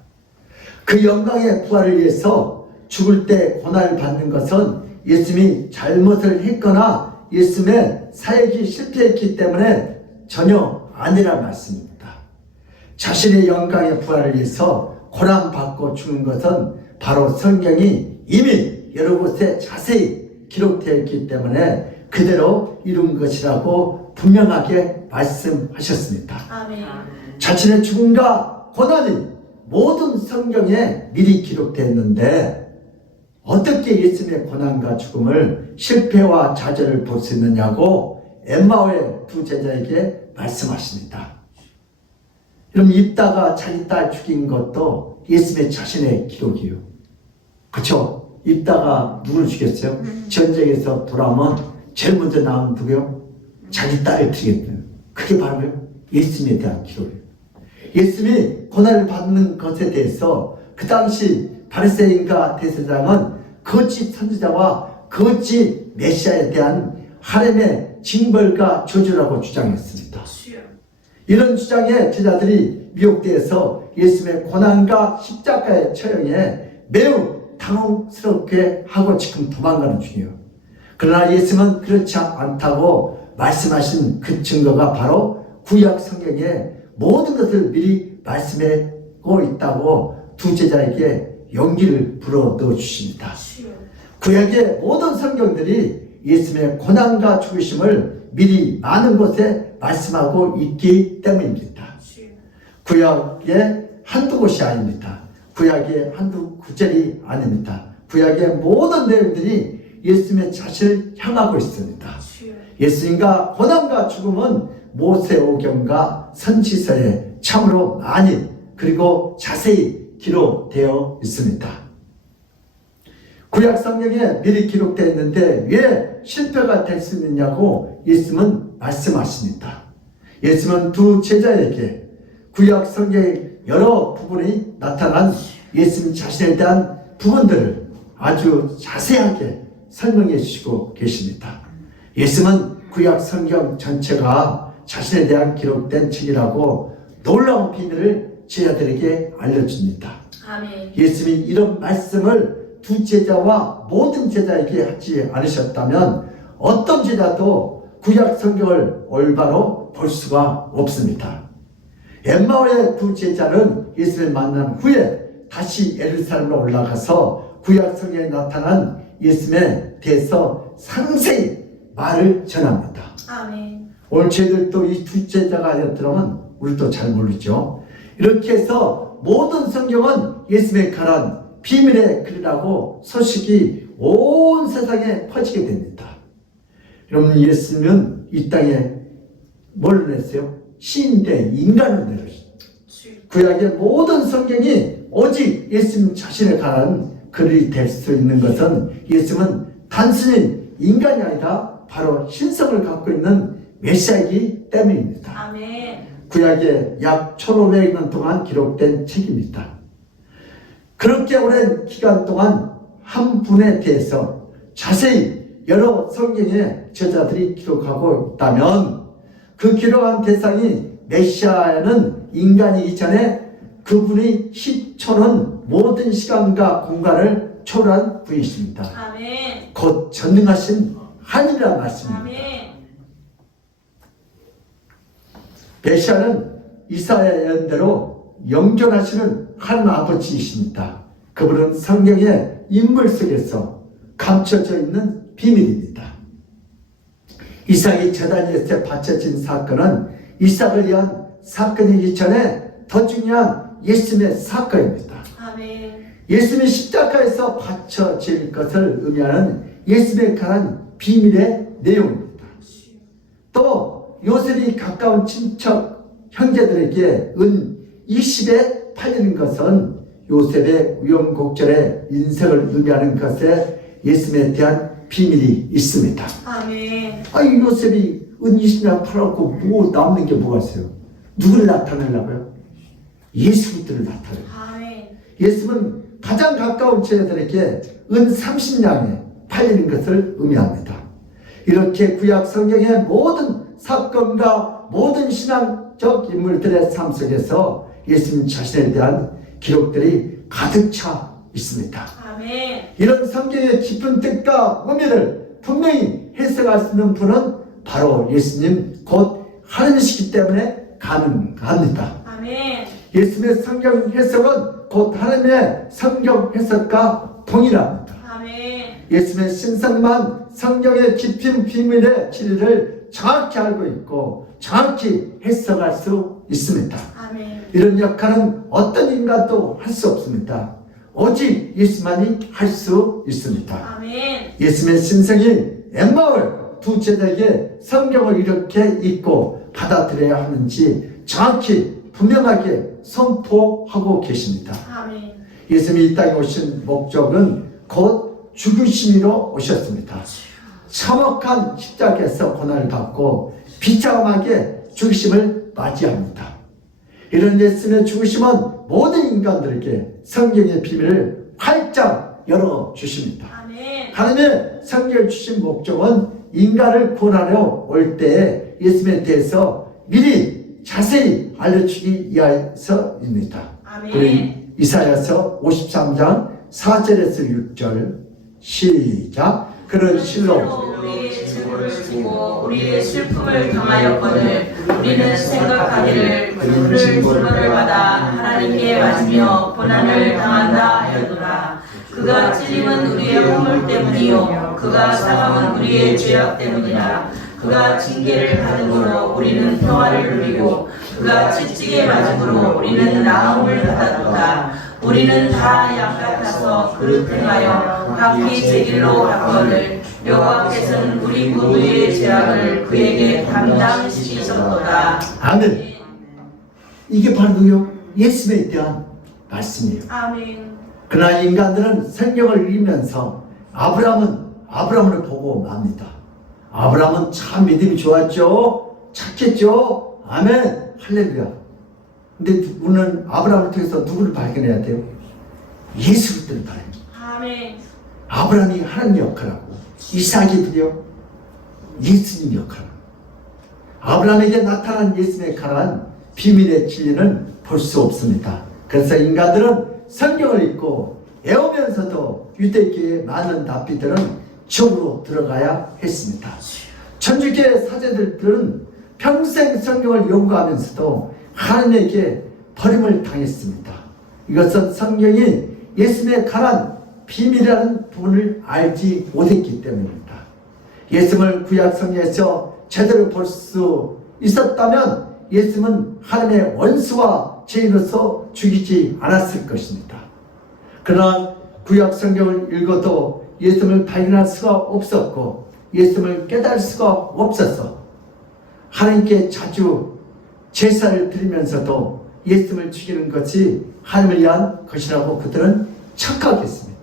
그 영광의 부활을 위해서 죽을 때 고난을 받는 것은 예수님이 잘못을 했거나 예수님의 사역이 실패했기 때문에 전혀 아니란 말씀입니다. 자신의 영광의 부활을 위해서 고난받고 죽는 것은 바로 성경이 이미 여러 곳에 자세히 기록되어 있기 때문에 그대로 이룬 것이라고 분명하게 말씀하셨습니다. 아멘. 자신의 죽음과 고난이 모든 성경에 미리 기록되어 있는데 어떻게 예수님의 고난과 죽음을 실패와 좌절을 볼 수 있느냐고 엠마오의 두 제자에게 말씀하십니다. 그럼 입다가 자기 딸 죽인 것도 예수님의 자신의 기록이에요. 그렇죠? 입다가 누구를 죽였어요? 전쟁에서 돌아오면 제일 먼저 나온 누구요? 자기 딸을 죽였대요. 그게 바로 예수님에 대한 기록이에요. 예수님이 고난을 받는 것에 대해서 그 당시 바리새인과 대제사장은 거짓 선지자와 거짓 메시아에 대한 하나님의 징벌과 저주라고 주장했습니다. 이런 주장에 제자들이 미혹되어서 예수님의 고난과 십자가의 처형에 매우 당혹스럽게 하고 지금 도망가는 중이에요. 그러나 예수님은 그렇지 않다고 말씀하신 그 증거가 바로 구약 성경에 모든 것을 미리 말씀하고 있다고 두 제자에게 용기를 불어넣어 주십니다. 구약의 모든 성경들이 예수님의 고난과 죽으심을 미리 많은 곳에 말씀하고 있기 때문입니다. 구약의 한두 곳이 아닙니다. 구약의 한두 구절이 아닙니다. 구약의 모든 내용들이 예수님의 자신을 향하고 있습니다. 예수님과 고난과 죽음은 모세오경과 선지서에 참으로 많이 그리고 자세히 기록되어 있습니다. 구약 성경에 미리 기록되어 있는데 왜 실패가 될 수 있느냐고 예수님은 말씀하십니다. 예수님은 두 제자에게 구약 성경의 여러 부분이 나타난 예수님 자신에 대한 부분들을 아주 자세하게 설명해 주시고 계십니다. 예수님은 구약 성경 전체가 자신에 대한 기록된 책이라고 놀라운 비밀을 제자들에게 알려줍니다. 아멘. 예수님이 이런 말씀을 두 제자와 모든 제자에게 하지 않으셨다면 어떤 제자도 구약 성경을 올바로 볼 수가 없습니다. 엠마오의 두 제자는 예수님을 만난 후에 다시 예루살렘으로 올라가서 구약 성경에 나타난 예수님에 대해서 상세히 말을 전합니다. 아멘. 오늘 저희들도 이 두 제자가 아니었더라면 우리도 잘 모르죠. 이렇게 해서 모든 성경은 예수님의 가란 비밀의 글이라고 소식이 온 세상에 퍼지게 됩니다. 여러분, 예수님은 이 땅에 뭘 냈어요? 신인데 인간을 내렸어요. 구약의 모든 성경이 오직 예수님 자신에 관한 글이 될 수 있는 것은 예수님은 단순히 인간이 아니라 바로 신성을 갖고 있는 메시아이기 때문입니다. 아멘. 구약에 약 1500년 동안 기록된 책입니다. 그렇게 오랜 기간 동안 한 분에 대해서 자세히 여러 성경의 제자들이 기록하고 있다면 그 기록한 대상이 메시아는 인간이기 전에 그분의 시초는 모든 시간과 공간을 초월한 분이십니다. 아멘. 곧 전능하신 하나님이라는 말씀입니다. 아멘. 메시아는 이사야 예언대로 영존하시는 하나님 아버지이십니다. 그분은 성경의 인물 속에서 감춰져 있는 비밀입니다. 이삭이 제단 위에서 바쳐진 사건은 이삭을 위한 사건이기 전에 더 중요한 예수님의 사건입니다. 아멘. 예수님이 십자가에서 바쳐질 것을 의미하는 예수님에 관한 비밀의 내용입니다. 또 요셉이 가까운 친척 형제들에게 은 20에 팔리는 것은 요셉의 우여곡절의 인생을 의미하는 것에 예수님에 대한 비밀이 있습니다. 아멘. 아니 요셉이 은 20년 팔았고 뭐 남는 게 뭐가 있어요? 누구를 나타내려고요? 예수 그리스도를 나타내요. 아멘. 예수는 가장 가까운 제자들에게 은 30냥에 팔리는 것을 의미합니다. 이렇게 구약 성경의 모든 사건과 모든 신앙적 인물들의 삶 속에서 예수님 자신에 대한 기록들이 가득 차 있습니다. 아멘. 이런 성경의 깊은 뜻과 의미를 분명히 해석할 수 있는 분은 바로 예수님 곧 하나님이시기 때문에 가능합니다. 아멘. 예수님의 성경 해석은 곧 하나님의 성경 해석과 동일합니다. 아멘. 예수님의 신성만 성경의 깊은 비밀의 진리를 정확히 알고 있고 정확히 해석할 수 있습니다. 아멘. 이런 역할은 어떤 인간도 할 수 없습니다. 오직 예수만이 할 수 있습니다. 아멘. 예수님의 신성인 엠마을 두 제자에게 성경을 이렇게 읽고 받아들여야 하는지 정확히 분명하게 선포하고 계십니다. 아멘. 예수님이 이 땅에 오신 목적은 곧 죽으심으로 오셨습니다. 참혹한 십자가에서 고난을 받고 비참하게 죽으심을 맞이합니다. 이런 예수님의 죽으심은 모든 인간들에게 성경의 비밀을 활짝 열어주십니다. 아멘. 하나님의 성경을 주신 목적은 인간을 구원하려 올 때에 예수님에 대해서 미리 자세히 알려주기 위해서입니다. 아멘. 우리 이사야서 53장 4절에서 6절 시작. 그런 실로 우리의 증오를 지고 우리의 슬픔을 당하였거늘 우리는 생각하기를 그를 불문을 받아 하나님께 맞으며 고난을 당한다 하였노라. 그가 찔림은 우리의 허물 때문이요 그가 상함은 우리의 죄악 때문이라. 그가 징계를 받음으로 우리는 평화를 누리고 그가 채찍에 맞음으로 우리는 나음을 받았도다. 우리는 다 양 같아서 그릇 행하여 각기 제 길로 갔거늘 여호와께서는 우리 모두의 죄악을 그에게 담당시키셨도다. 아멘. 이게 바로 예수님에 대한 말씀이에요. 아멘. 그러나 인간들은 성경을 읽으면서 아브라함을 보고 맙니다. 아브라함은 참 믿음이 좋았죠. 착했죠. 아멘. 할렐루야. 근데 우리는 아브라함을 통해서 누구를 발견해야 돼요? 예수 그리스도를 발견해요. 아멘. 아브라함이 하나님 역할하고 이삭이 드려 예수님 역할하고 아브라함에게 나타난 예수님의 역할한 비밀의 진리는 볼 수 없습니다. 그래서 인간들은 성경을 읽고 애우면서도 유대교의 많은 납비들은 지옥으로 들어가야 했습니다. 천주교의 사제들은 평생 성경을 연구하면서도 하나님에게 버림을 당했습니다. 이것은 성경이 예수님에 관한 비밀이라는 부분을 알지 못했기 때문입니다. 예수님을 구약 성경에서 제대로 볼 수 있었다면 예수님은 하나님의 원수와 죄인으로서 죽이지 않았을 것입니다. 그러나 구약 성경을 읽어도 예수님을 발견할 수가 없었고 예수님을 깨달을 수가 없어서 하나님께 자주 제사를 드리면서도 예수님을 죽이는 것이 하나님을 위한 것이라고 그들은 착각했습니다.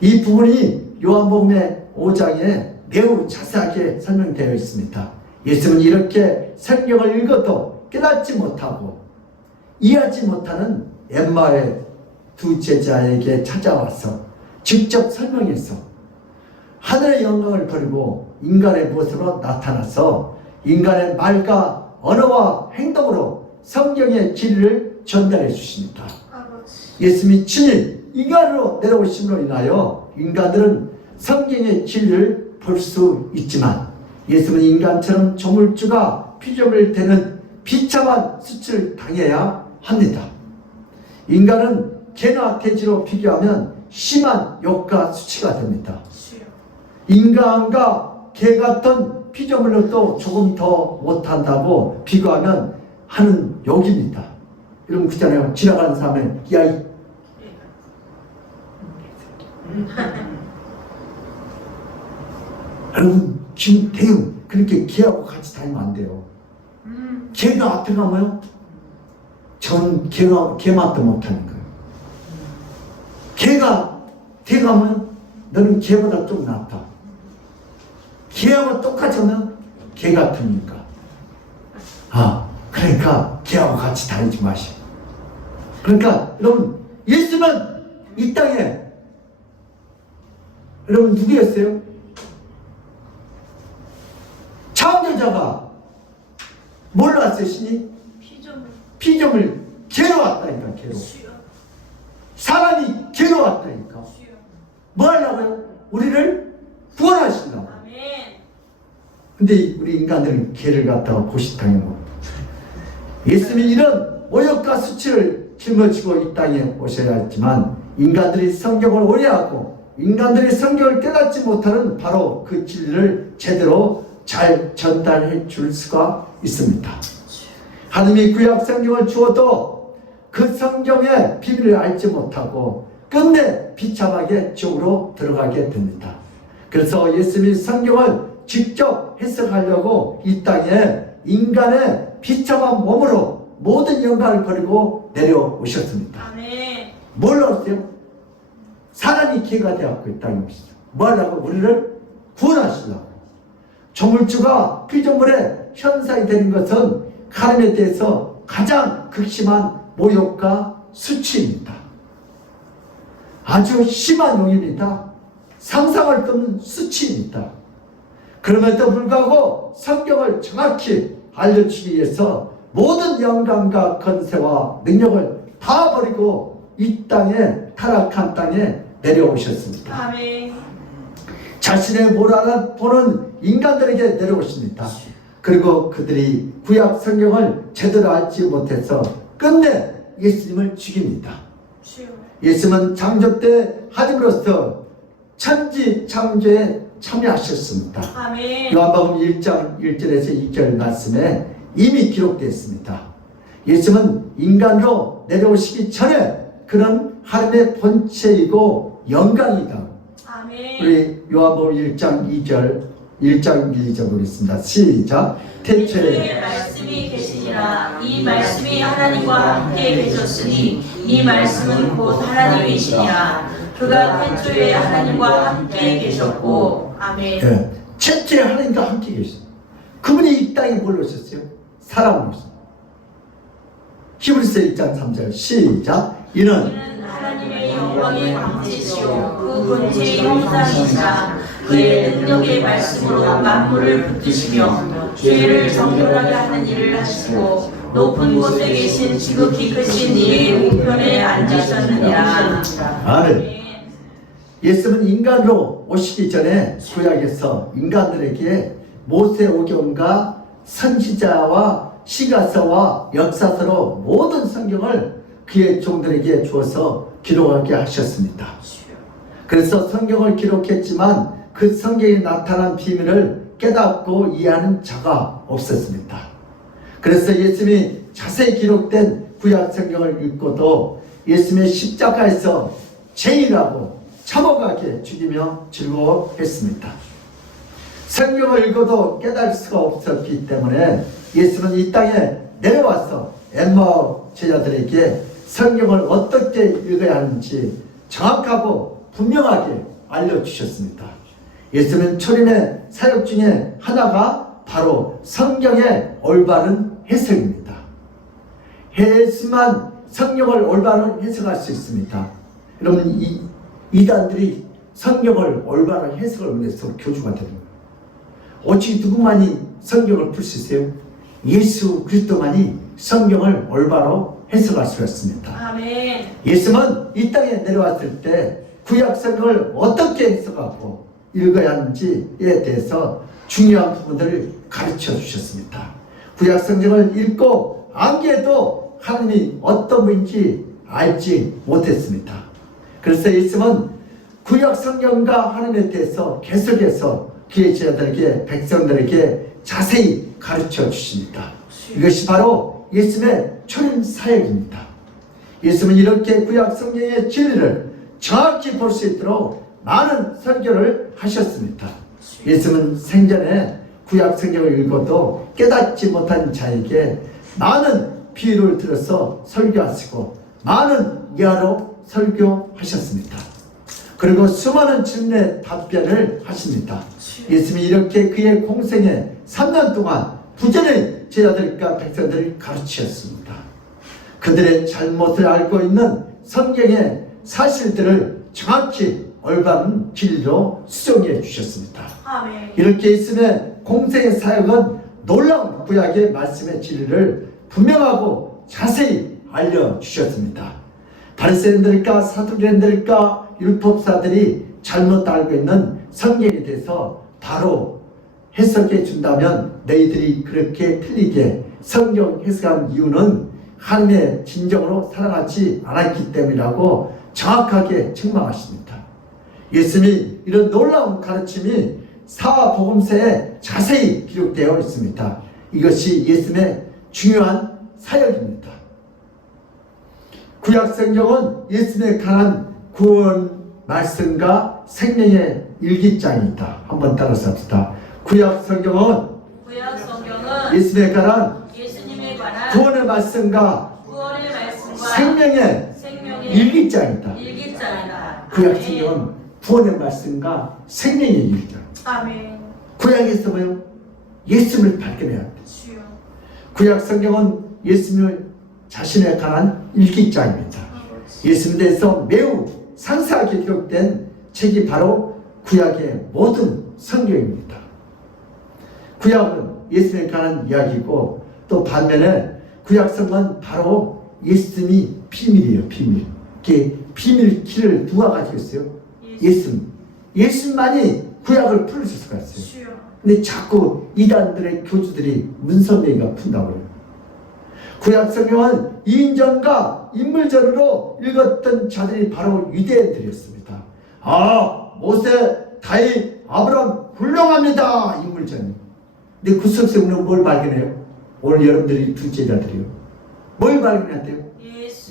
이 부분이 요한복음의 5장에 매우 자세하게 설명되어 있습니다. 예수님은 이렇게 성경을 읽어도 깨닫지 못하고 이해하지 못하는 엠마의 두 제자에게 찾아와서 직접 설명해서 하늘의 영광을 버리고 인간의 모습으로 나타나서 인간의 말과 언어와 행동으로 성경의 진리를 전달해 주십니다. 예수님이 친히 인간으로 내려오심으로 인하여 인간들은 성경의 진리를 볼 수 있지만 예수님은 인간처럼 조물주가 피조물을 대는 비참한 수치를 당해야 합니다. 인간은 개나 돼지로 비교하면 심한 욕과 수치가 됩니다. 인간과 개 같은 피조물로도 조금 더 못한다고 비교하면 하는 욕입니다. 여러분 그잖아요. 지나가는 사람은 야이 여러분 김태웅 그렇게 개하고 같이 다니면 안 돼요. 개가 앞에 가면요 전 개 맛도 못하는 거예요. 개가 가면 너는 개보다 좀 낫다. 개하고 똑같이 하면 개 같으니까. 그러니까 개하고 같이 다니지 마시고. 그러니까 여러분 예수는 이 땅에 여러분 누구였어요? 창조자가 뭘로 왔어요? 신이? 피조물 개로 왔다니까. 개로. 사람이 개로 왔다니까. 뭐 하려고요? 우리를 구원하신다고. 근데 우리 인간들은 개를 갖다가 보시탕해 먹고 예수님이 이런 모욕과 수치를 짊어지고 이 땅에 오셔야 했지만 인간들이 성경을 오해하고 인간들이 성경을 깨닫지 못하는 바로 그 진리를 제대로 잘 전달해 줄 수가 있습니다. 하나님이 구약 성경을 주어도 그 성경의 비밀을 알지 못하고 끝내 비참하게 지옥으로 들어가게 됩니다. 그래서 예수님이 성경을 직접 해석하려고 이 땅에 인간의 비참한 몸으로 모든 영광을 버리고 내려오셨습니다. 뭘 하세요? 사람이 개가 되었고 이 땅에 오시죠. 뭐 하려고? 우리를 구원하시려고. 조물주가 피조물의 현상이 되는 것은 하나님에 대해서 가장 극심한 모욕과 수치입니다. 아주 심한 용입니다. 상상할 수 없는 수치입니다. 그럼에도 불구하고 성경을 정확히 알려주기 위해서 모든 영광과 권세와 능력을 다 버리고 이 땅에 타락한 땅에 내려오셨습니다. 아멘. 자신의 모랄을 보는 인간들에게 내려오십니다. 그리고 그들이 구약 성경을 제대로 알지 못해서 끝내 예수님을 죽입니다. 예수님은 창조 때 하나님으로서 천지 창조에 참여하셨습니다. 아멘. 요한복음 1장 1절에서 2절 말씀에 이미 기록되어 있습니다. 예수님은 인간으로 내려오시기 전에 그런 하나님의 본체이고 영광이다. 아멘. 우리 요한복음 1장 2절 1장 2절 보겠습니다. 시작. 태초에 말씀이 계시니라. 이 말씀이 하나님과 함께 계셨으니 이 말씀은 곧 하나님이시니라. 그가 태초에 하나님과 함께 계셨고. 아멘. 예, 최초에 하나님과 함께 계셨어요. 그분이 이 땅에 뭘로 오셨어요? 사람으로 오셨어요. 히브리서 1장 3절 시작. 이는 하나님의 영광의 광채시요 그 본체의 형상이시라. 그의 능력의 말씀으로 만물을 붙드시며 죄를 정결하게 하는 일을 하시고 높은 곳에 계신 지극히 크신 이의 우편에 앉으셨느니라. 아멘. 예수님은 인간으로 오시기 전에 구약에서 인간들에게 모세오경과 선지자와 시가서와 역사서로 모든 성경을 그의 종들에게 주어서 기록하게 하셨습니다. 그래서 성경을 기록했지만 그 성경에 나타난 비밀을 깨닫고 이해하는 자가 없었습니다. 그래서 예수님이 자세히 기록된 구약 성경을 읽고도 예수님의 십자가에서 죄인하고 참혹하게 죽이며 즐거워했습니다. 성경을 읽어도 깨달을 수가 없었기 때문에 예수는 이 땅에 내려와서 엠마오 제자들에게 성경을 어떻게 읽어야 하는지 정확하고 분명하게 알려주셨습니다. 예수는 초림의 사역 중에 하나가 바로 성경의 올바른 해석입니다. 예수만 성경을 올바른 해석할 수 있습니다. 여러분 이단들이 성경을 올바른 해석을 위해서 교주가 되는 거예요. 오직 누구만이 성경을 풀 수 있어요? 예수 그리스도만이 성경을 올바로 해석할 수 있습니다. 아멘. 예수는 이 땅에 내려왔을 때 구약 성경을 어떻게 해석하고 읽어야 하는지에 대해서 중요한 부분들을 가르쳐 주셨습니다. 구약 성경을 읽고 안개도 하나님이 어떤 분인지 알지 못했습니다. 그래서 예수는 구약 성경과 하나님에 대해서 계속해서 그의 제자들에게 백성들에게 자세히 가르쳐 주십니다. 이것이 바로 예수님의 초림 사역입니다. 예수님은 이렇게 구약 성경의 진리를 정확히 볼 수 있도록 많은 설교를 하셨습니다. 예수님은 생전에 구약 성경을 읽어도 깨닫지 못한 자에게 많은 비유를 들어서 설교하시고 많은 예화로 설교하셨습니다. 그리고 수많은 질문에 답변을 하십니다. 예수님이 이렇게 그의 공생에 3년 동안 부전히 제자들과 백성들을 가르치셨습니다. 그들의 잘못을 알고 있는 성경의 사실들을 정확히 올바른 진리로 수정해 주셨습니다. 아멘. 이렇게 예수님의 공생의 사역은 놀라운 구약의 말씀의 진리를 분명하고 자세히 알려주셨습니다. 바리새인들과 사두개인들과 율법사들이 잘못 알고 있는 성경에 대해서 바로 해석해 준다면 너희들이 그렇게 틀리게 성경 해석한 이유는 하나님의 진정으로 사랑하지 않았기 때문이라고 정확하게 책망하십니다. 예수님이 이런 놀라운 가르침이 사복음서에 자세히 기록되어 있습니다. 이것이 예수님의 중요한 사역입니다. 구약 성경은 예수님에 관한 구원 말씀과 생명의 일기장이다. 한번 따라서 합시다. 구약 성경은 예수님에 관한 구원의 말씀과 생명의 일기장이다. 구약 성경은 구원의 말씀과 생명의 일기장. 아멘. 구약에서 뭐요? 예수님을 발견해야 돼. 구약 성경은 예수님을 자신에 관한 일기장입니다. 예수님에 대해서 매우 상세하게 기록된 책이 바로 구약의 모든 성경입니다. 구약은 예수님에 관한 이야기고 또 반면에 구약성은 바로 예수님이 비밀이에요. 비밀. 이게 비밀 키를 누가 가지고 있어요? 예수님. 예수님만이 구약을 풀 수가 있어요. 근데 자꾸 이단들의 교주들이 문선명이가 푼다고요. 구약 성경은 인정과 인물적으로 읽었던 자들이 바로 유대인들이었습니다. 아, 모세, 다윗, 아브라함 훌륭합니다. 인물적인. 근데 구속성경은 뭘 발견해요? 오늘 여러분들이 두 제자들이요. 뭘 발견한대요?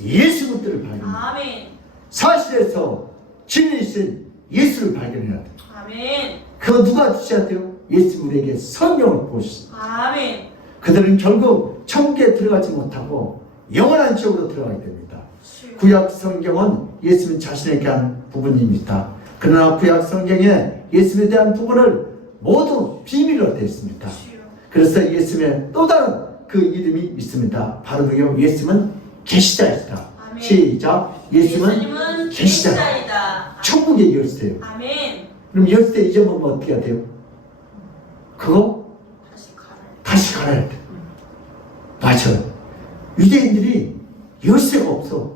예수 그리스도를 발견해요. 아멘. 사실에서 진리이신 예수를 발견해야 돼요. 아멘. 그거 누가 주셔야 돼요? 예수 우리에게 성령을 부으시죠. 아멘. 그들은 결국 천국에 들어가지 못하고 영원한 지옥으로 들어가게 됩니다. 구약 성경은 예수님 자신에 대한 부분입니다. 그러나 구약 성경에 예수님에 대한 부분을 모두 비밀로 되어 있습니다. 그래서 예수님의 또 다른 그 이름이 있습니다. 바로 그요 예수님은 계시자이다. 시작. 예수님은 계시자이다. 천국의 열쇠예요. 아멘. 그럼 열쇠 잊어먹으면 어떻게 해야 돼요? 그거 다시 갈아야 돼. 맞아요. 유대인들이 열쇠가 없어.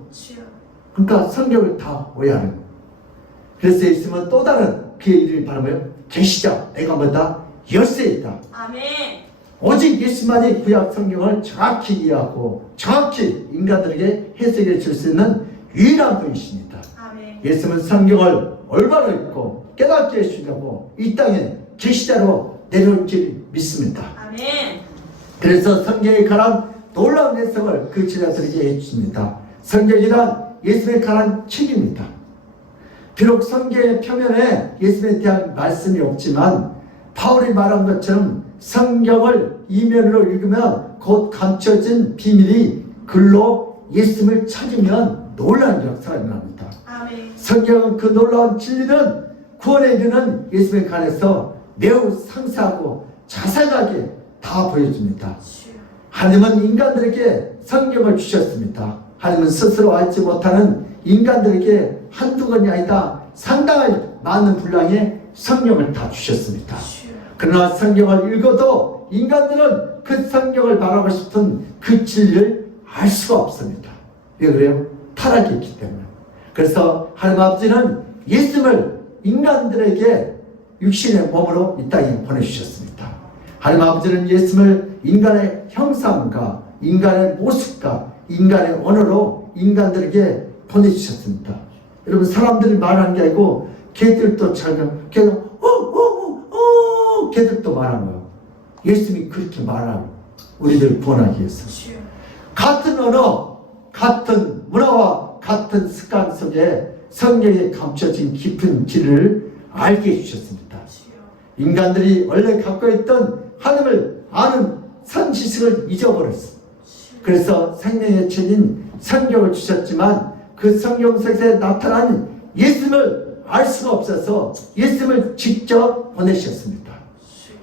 그러니까 성경을 다 오해하는 거예요. 그래서 예수님은 또 다른 그의 이름이 바로 뭐예요? 계시자. 내가 뭐다? 열쇠이다. 아멘. 오직 예수만이 구약 성경을 정확히 이해하고 정확히 인간들에게 해석해 줄 수 있는 유일한 분이십니다. 아멘. 예수님은 성경을 올바로 읽고 깨닫게 해주려고 이 땅에 계시자로 내려올 줄 믿습니다. 아멘. 그래서 성경에 관한 놀라운 해석을 그 제자들에게 해주십니다. 성경이란 예수님에 관한 책입니다. 비록 성경의 표면에 예수님에 대한 말씀이 없지만 바울이 말한 것처럼 성경을 이면으로 읽으면 곧 감춰진 비밀이 글로 예수님을 찾으면 놀라운 역사가 일어납니다. 아멘. 성경은 그 놀라운 진리는 구원에 이르는 예수님에 관해서 매우 상세하고 자세하게 다 보여줍니다. 하나님은 인간들에게 성경을 주셨습니다. 하나님은 스스로 알지 못하는 인간들에게 한두 권이 아니다 상당한 많은 분량의 성경을 다 주셨습니다. 그러나 성경을 읽어도 인간들은 그 성경을 말하고 싶은 그 진리를 알 수가 없습니다. 왜 그래요? 타락이 있기 때문에. 그래서 하나님 아버지는 예수님을 인간들에게 육신의 몸으로 이 땅에 보내주셨습니다. 하나님 아버지는 예수님을 인간의 형상과 인간의 모습과 인간의 언어로 인간들에게 보내주셨습니다. 여러분, 사람들이 말하는 게 아니고 개들도 개들 개들도 말하는 거예요. 예수님이 그렇게 말하고 우리들 구원하기 위해서 같은 언어, 같은 문화와 같은 습관 속에 성경에 감춰진 깊은 길을 알게 해주셨습니다. 인간들이 원래 갖고 있던 하나님을 아는 선지식을 잊어버렸어. 그래서 생명의 책인 성경을 주셨지만 그 성경 속에 나타난 예수님을 알 수가 없어서 예수님을 직접 보내셨습니다.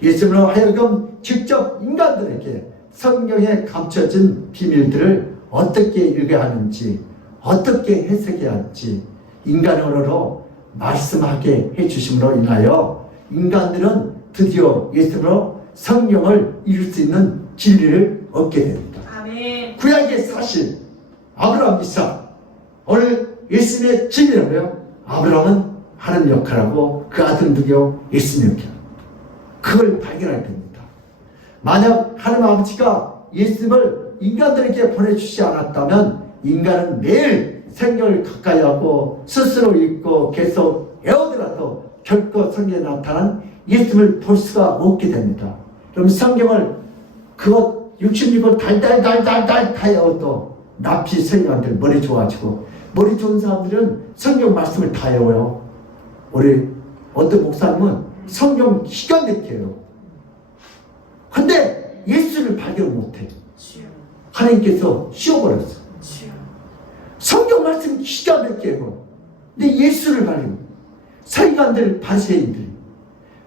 예수님으로 하여금 직접 인간들에게 성경에 감춰진 비밀들을 어떻게 읽어야 하는지, 어떻게 해석해야 할지 인간의 언어로 말씀하게 해주심으로 인하여 인간들은 드디어 예수님으로 성경을 읽을 수 있는 진리를 얻게 됩니다. 아멘. 구약의 사실, 아브라함, 이삭, 오늘 예수님의 진리라고요. 아브라함은 하나님 역할하고 그 아들 누구요? 예수님 역할. 그걸 발견하게 됩니다. 만약 하나님 아버지가 예수님을 인간들에게 보내주시지 않았다면 인간은 매일 성경을 가까이 하고 스스로 읽고 계속 외우더라도 결코 성경에 나타난 예수님을 볼 수가 없게 됩니다. 그럼 성경을 그것 66권 달달달달달 다 외워도 납치 성경들 머리 좋아지고 머리 좋은 사람들은 성경 말씀을 다 외워요. 우리 어떤 목사님은 성경 기가 막혀요. 근데 예수를 발견 못해. 하나님께서 씌워버렸어. 성경 말씀 기가 막혀요. 근데 예수를 발견. 서기관들, 바리새인들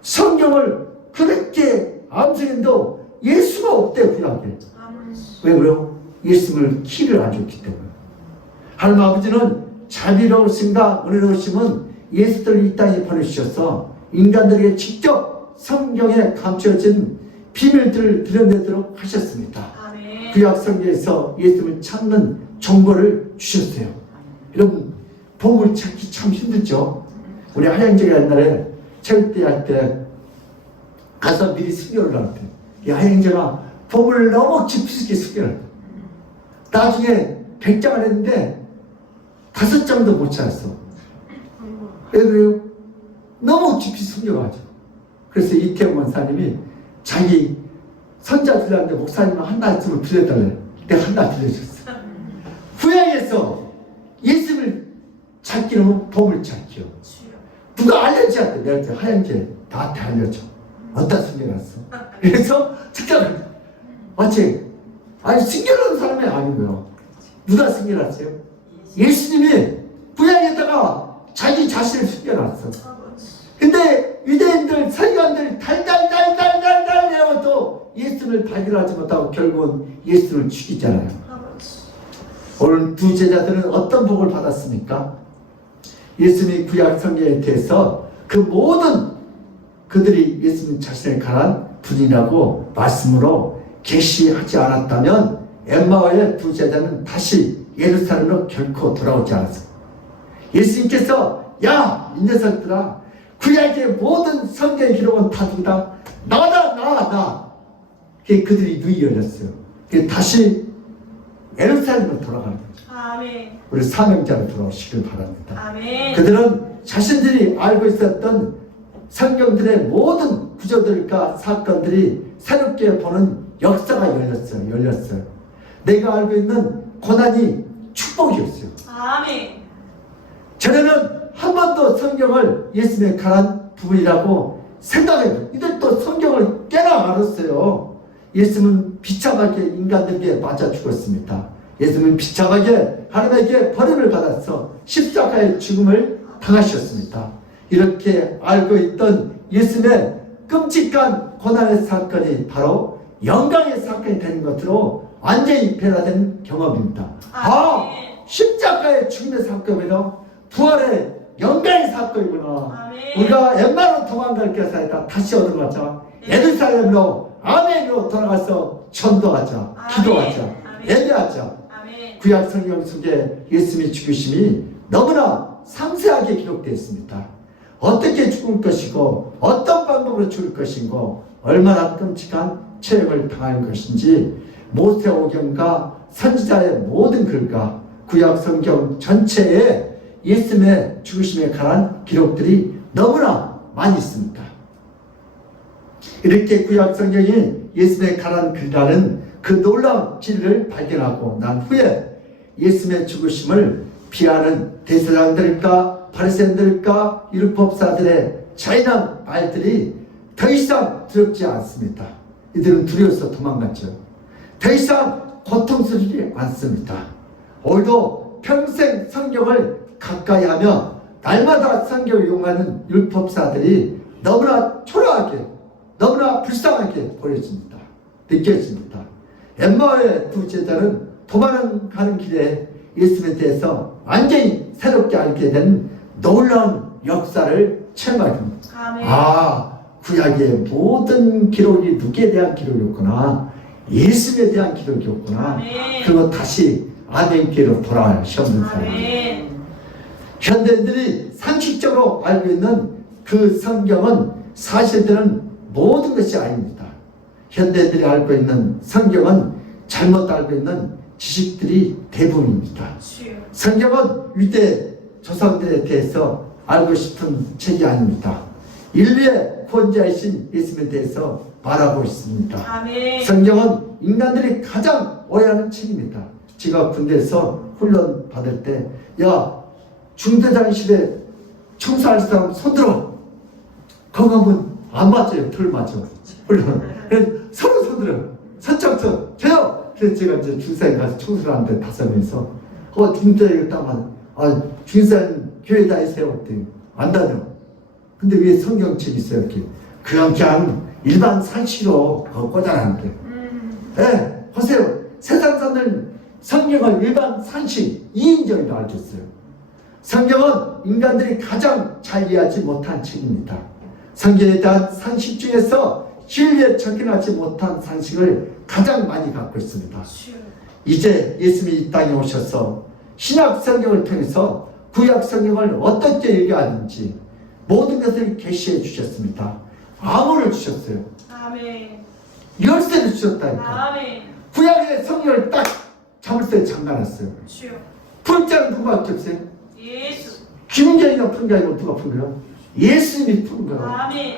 성경을 그렇게 암송해도 예수가 없대요. 구약에. 왜 그래요? 예수님을 키를 안 줬기 때문에. 하나님 아버지는 자비로우신가 은혜로우심은 예수를 이 땅에 보내주셔서 인간들에게 직접 성경에 감춰진 비밀들을 드러내도록 하셨습니다. 아멘. 구약 성경에서 예수님을 찾는 정보를 주셨어요. 여러분, 보물 찾기 참 힘들죠. 우리 하영재가 옛날에 체육대 할 때 가서 미리 숨겨를 할 때 이 하영재가 보물을 너무 깊이 숨겨를 나중에 100장을 했는데 5장도 못 찾았어. 왜 그래요? 너무 깊이 숨겨가지고. 그래서 이태원 원사님이 자기 선자 빌렸는데 목사님 한 달쯤을 빌려달래. 내가 한 달 빌려줬어. 구약에서 예수를 찾기는 보물 찾기요. 누가 알려줘야 돼. 내가 하얀게 나한테 알려줘. 어디다 숨겨놨어. 그래서 특별히 마치 아니 숨겨놓은 사람이 아니고요. 누가 숨겨놨어요? 예수님이 구약에다가 자기 자신을 숨겨놨어. 근데 유대인들, 서기관들 달달달달달달 외워도 예수를 발견하지 못하고 결국은 예수를 죽이잖아요. 오늘 두 제자들은 어떤 복을 받았습니까? 예수님이 구약 성경에 대해서 그 모든 그들이 예수님 자신의 가난 분이라고 말씀으로 계시하지 않았다면 엠마오의 두 제자는 다시 예루살렘으로 결코 돌아오지 않았습니다. 예수님께서 야, 이 녀석들아, 구약의 모든 성경의 기록은 다 누구다? 나다, 나. 그들이 눈이 열렸어요. 다시 예루살렘으로 돌아가는 거죠. 아멘. 우리 사명자로 돌아오시길 바랍니다. 아멘. 그들은 자신들이 알고 있었던 성경들의 모든 구조들과 사건들이 새롭게 보는 역사가 열렸어요. 내가 알고 있는 고난이 축복이었어요. 아멘. 전에는 한 번도 성경을 예수님의 가난 부분이라고 생각해요. 이들도 성경을 깨나 알았어요. 예수님은 비참하게 인간들에게 맞아 죽었습니다. 예수님은 비참하게 하나님에게 버림을 받아서 십자가의 죽음을 당하셨습니다. 이렇게 알고 있던 예수님의 끔찍한 고난의 사건이 바로 영광의 사건이 되는 것으로 완전히 변화된 경험입니다. 십자가의 죽음의 사건이요 부활의 영광의 사건이구나. 아멘. 우리가 엠마로 도망갈 것이 아니라 다시 어디로 가자? 예루살렘으로 아멘으로 돌아가서 전도하자, 기도하자, 아멘. 예배하자. 아멘. 구약 성경 속에 예수님의 죽으심이 너무나 상세하게 기록되어 있습니다. 어떻게 죽을 것이고 어떤 방법으로 죽을 것인고 얼마나 끔찍한 체형을 당할 것인지 모세오경과 선지자의 모든 글과 구약 성경 전체에 예수님의 죽으심에 관한 기록들이 너무나 많이 있습니다. 이렇게 구약 성경이 예수님에 관한 글이라는 그 놀라운 진리를 발견하고 난 후에 예수님의 죽으심을 비하는 대제사장들과 바리새인들과 율법사들의 잔인한 말들이 더 이상 두렵지 않습니다. 이들은 두려워서 도망갔죠. 더 이상 고통스럽지 않습니다. 오늘도 평생 성경을 가까이 하며 날마다 성경을 이용하는 율법사들이 너무나 초라하게, 너무나 불쌍하게 보여집니다. 느껴집니다. 엠마오의 두 제자는 도망가는 길에 예수님에 대해서 완전히 새롭게 알게 된 놀라운 역사를 체험하게 됩니다. 아멘. 아, 구약의 모든 기록이 누구에 대한 기록이었구나. 예수님에 대한 기록이었구나. 아멘. 그리고 다시 아멘께로 돌아가셨는 사람. 아멘. 현대인들이 상식적으로 알고 있는 그 성경은 사실들은 모든 것이 아닙니다. 현대인들이 알고 있는 성경은 잘못 알고 있는 지식들이 대부분입니다. 주여. 성경은 위대 조상들에 대해서 알고 싶은 책이 아닙니다. 인류의 구원자이신 예수님에 대해서 말하고 있습니다. 아멘. 성경은 인간들이 가장 오해하는 책입니다. 제가 군대에서 훈련 받을 때, 야, 중대장실에 청소할 사람 손들어. 거기 가면 안 맞아요. 덜 맞아. 훈련. 그래서 서로 손들어. 선착서 저요. 그래서 제가 이제 중사에 가서 청소를 하는데 5명이서 중대장이 따면 중사는 교회 다니세요. 그랬더니 안 다녀. 근데 왜 성경책 있어요? 이렇게. 그냥 일반 상식으로 꽂아놨는데. 네, 보세요. 세상 사람들은 성경을 일반 상식, 이인적으로 알겠어요. 성경은 인간들이 가장 잘 이해하지 못한 책입니다. 성경에 대한 상식 중에서 진리에 접근하지 못한 상식을 가장 많이 갖고 있습니다. 주여. 이제 예수님이 이 땅에 오셔서 신약 성경을 통해서 구약 성경을 어떻게 얘기하는지 모든 것을 계시해 주셨습니다. 암호를 주셨어요. 아멘. 열쇠를 주셨다니까. 아멘. 구약의 성경을 딱 자물쇠에 잠가놨어요. 주여. 풀자는 누가 없어요? 예수. 김경이가 푼 게 아니고 누가 푼 거예요? 예수님이 푼 거예요. 아멘.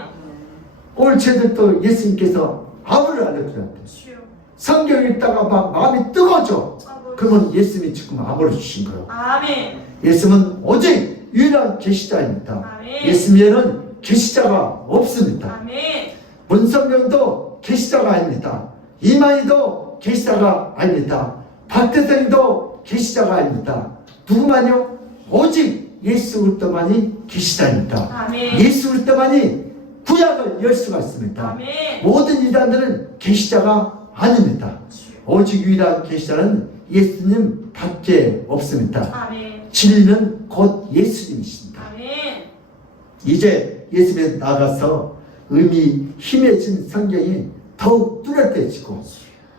오늘 저희들도 예수님께서 암호를 알려줘야 돼요. 주여. 성경 읽다가 막 마음이 뜨거워져. 그러면 예수님이 지금 암호를 주신 거예요. 아멘. 예수님은 오직 유일한 계시자입니다. 아멘. 예수님에는 계시자가 없습니다. 아멘. 문성경도 계시자가 아닙니다. 이만희도 계시자가 아닙니다. 박태생도 계시자가 아닙니다. 누구만요? 오직 예수 그리스도만이 계시자입니다. 아멘. 예수 그리스도만이 구약을 열 수가 있습니다. 아멘. 모든 이단들은 계시자가 아닙니다. 오직 유일한 계시자는 예수님 밖에 없습니다. 아멘. 진리는 곧 예수님이십니다. 아멘. 이제 예수님에 나가서 의미 힘해진 성경이 더욱 뚜렷해지고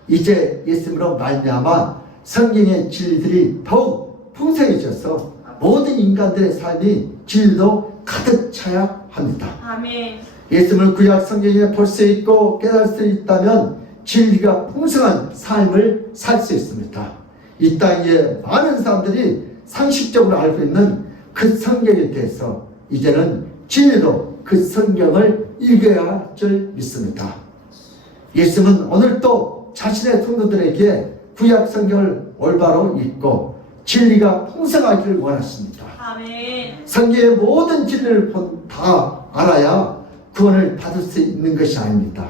이제 예수님으로 말미암아 성경의 진리들이 더욱 풍성해져서 모든 인간들의 삶이 진리로 가득 차야 합니다. 아멘. 예수님을 구약 성경에 볼 수 있고 깨달을 수 있다면 진리가 풍성한 삶을 살 수 있습니다. 이 땅에 많은 사람들이 상식적으로 알고 있는 그 성경에 대해서 이제는 진리로 그 성경을 읽어야 할 줄 믿습니다. 예수님은 오늘도 자신의 성도들에게 구약 성경을 올바로 읽고 진리가 풍성하기를 원하십니다. 아멘. 성경의 모든 진리를 다 알아야 구원을 받을 수 있는 것이 아닙니다.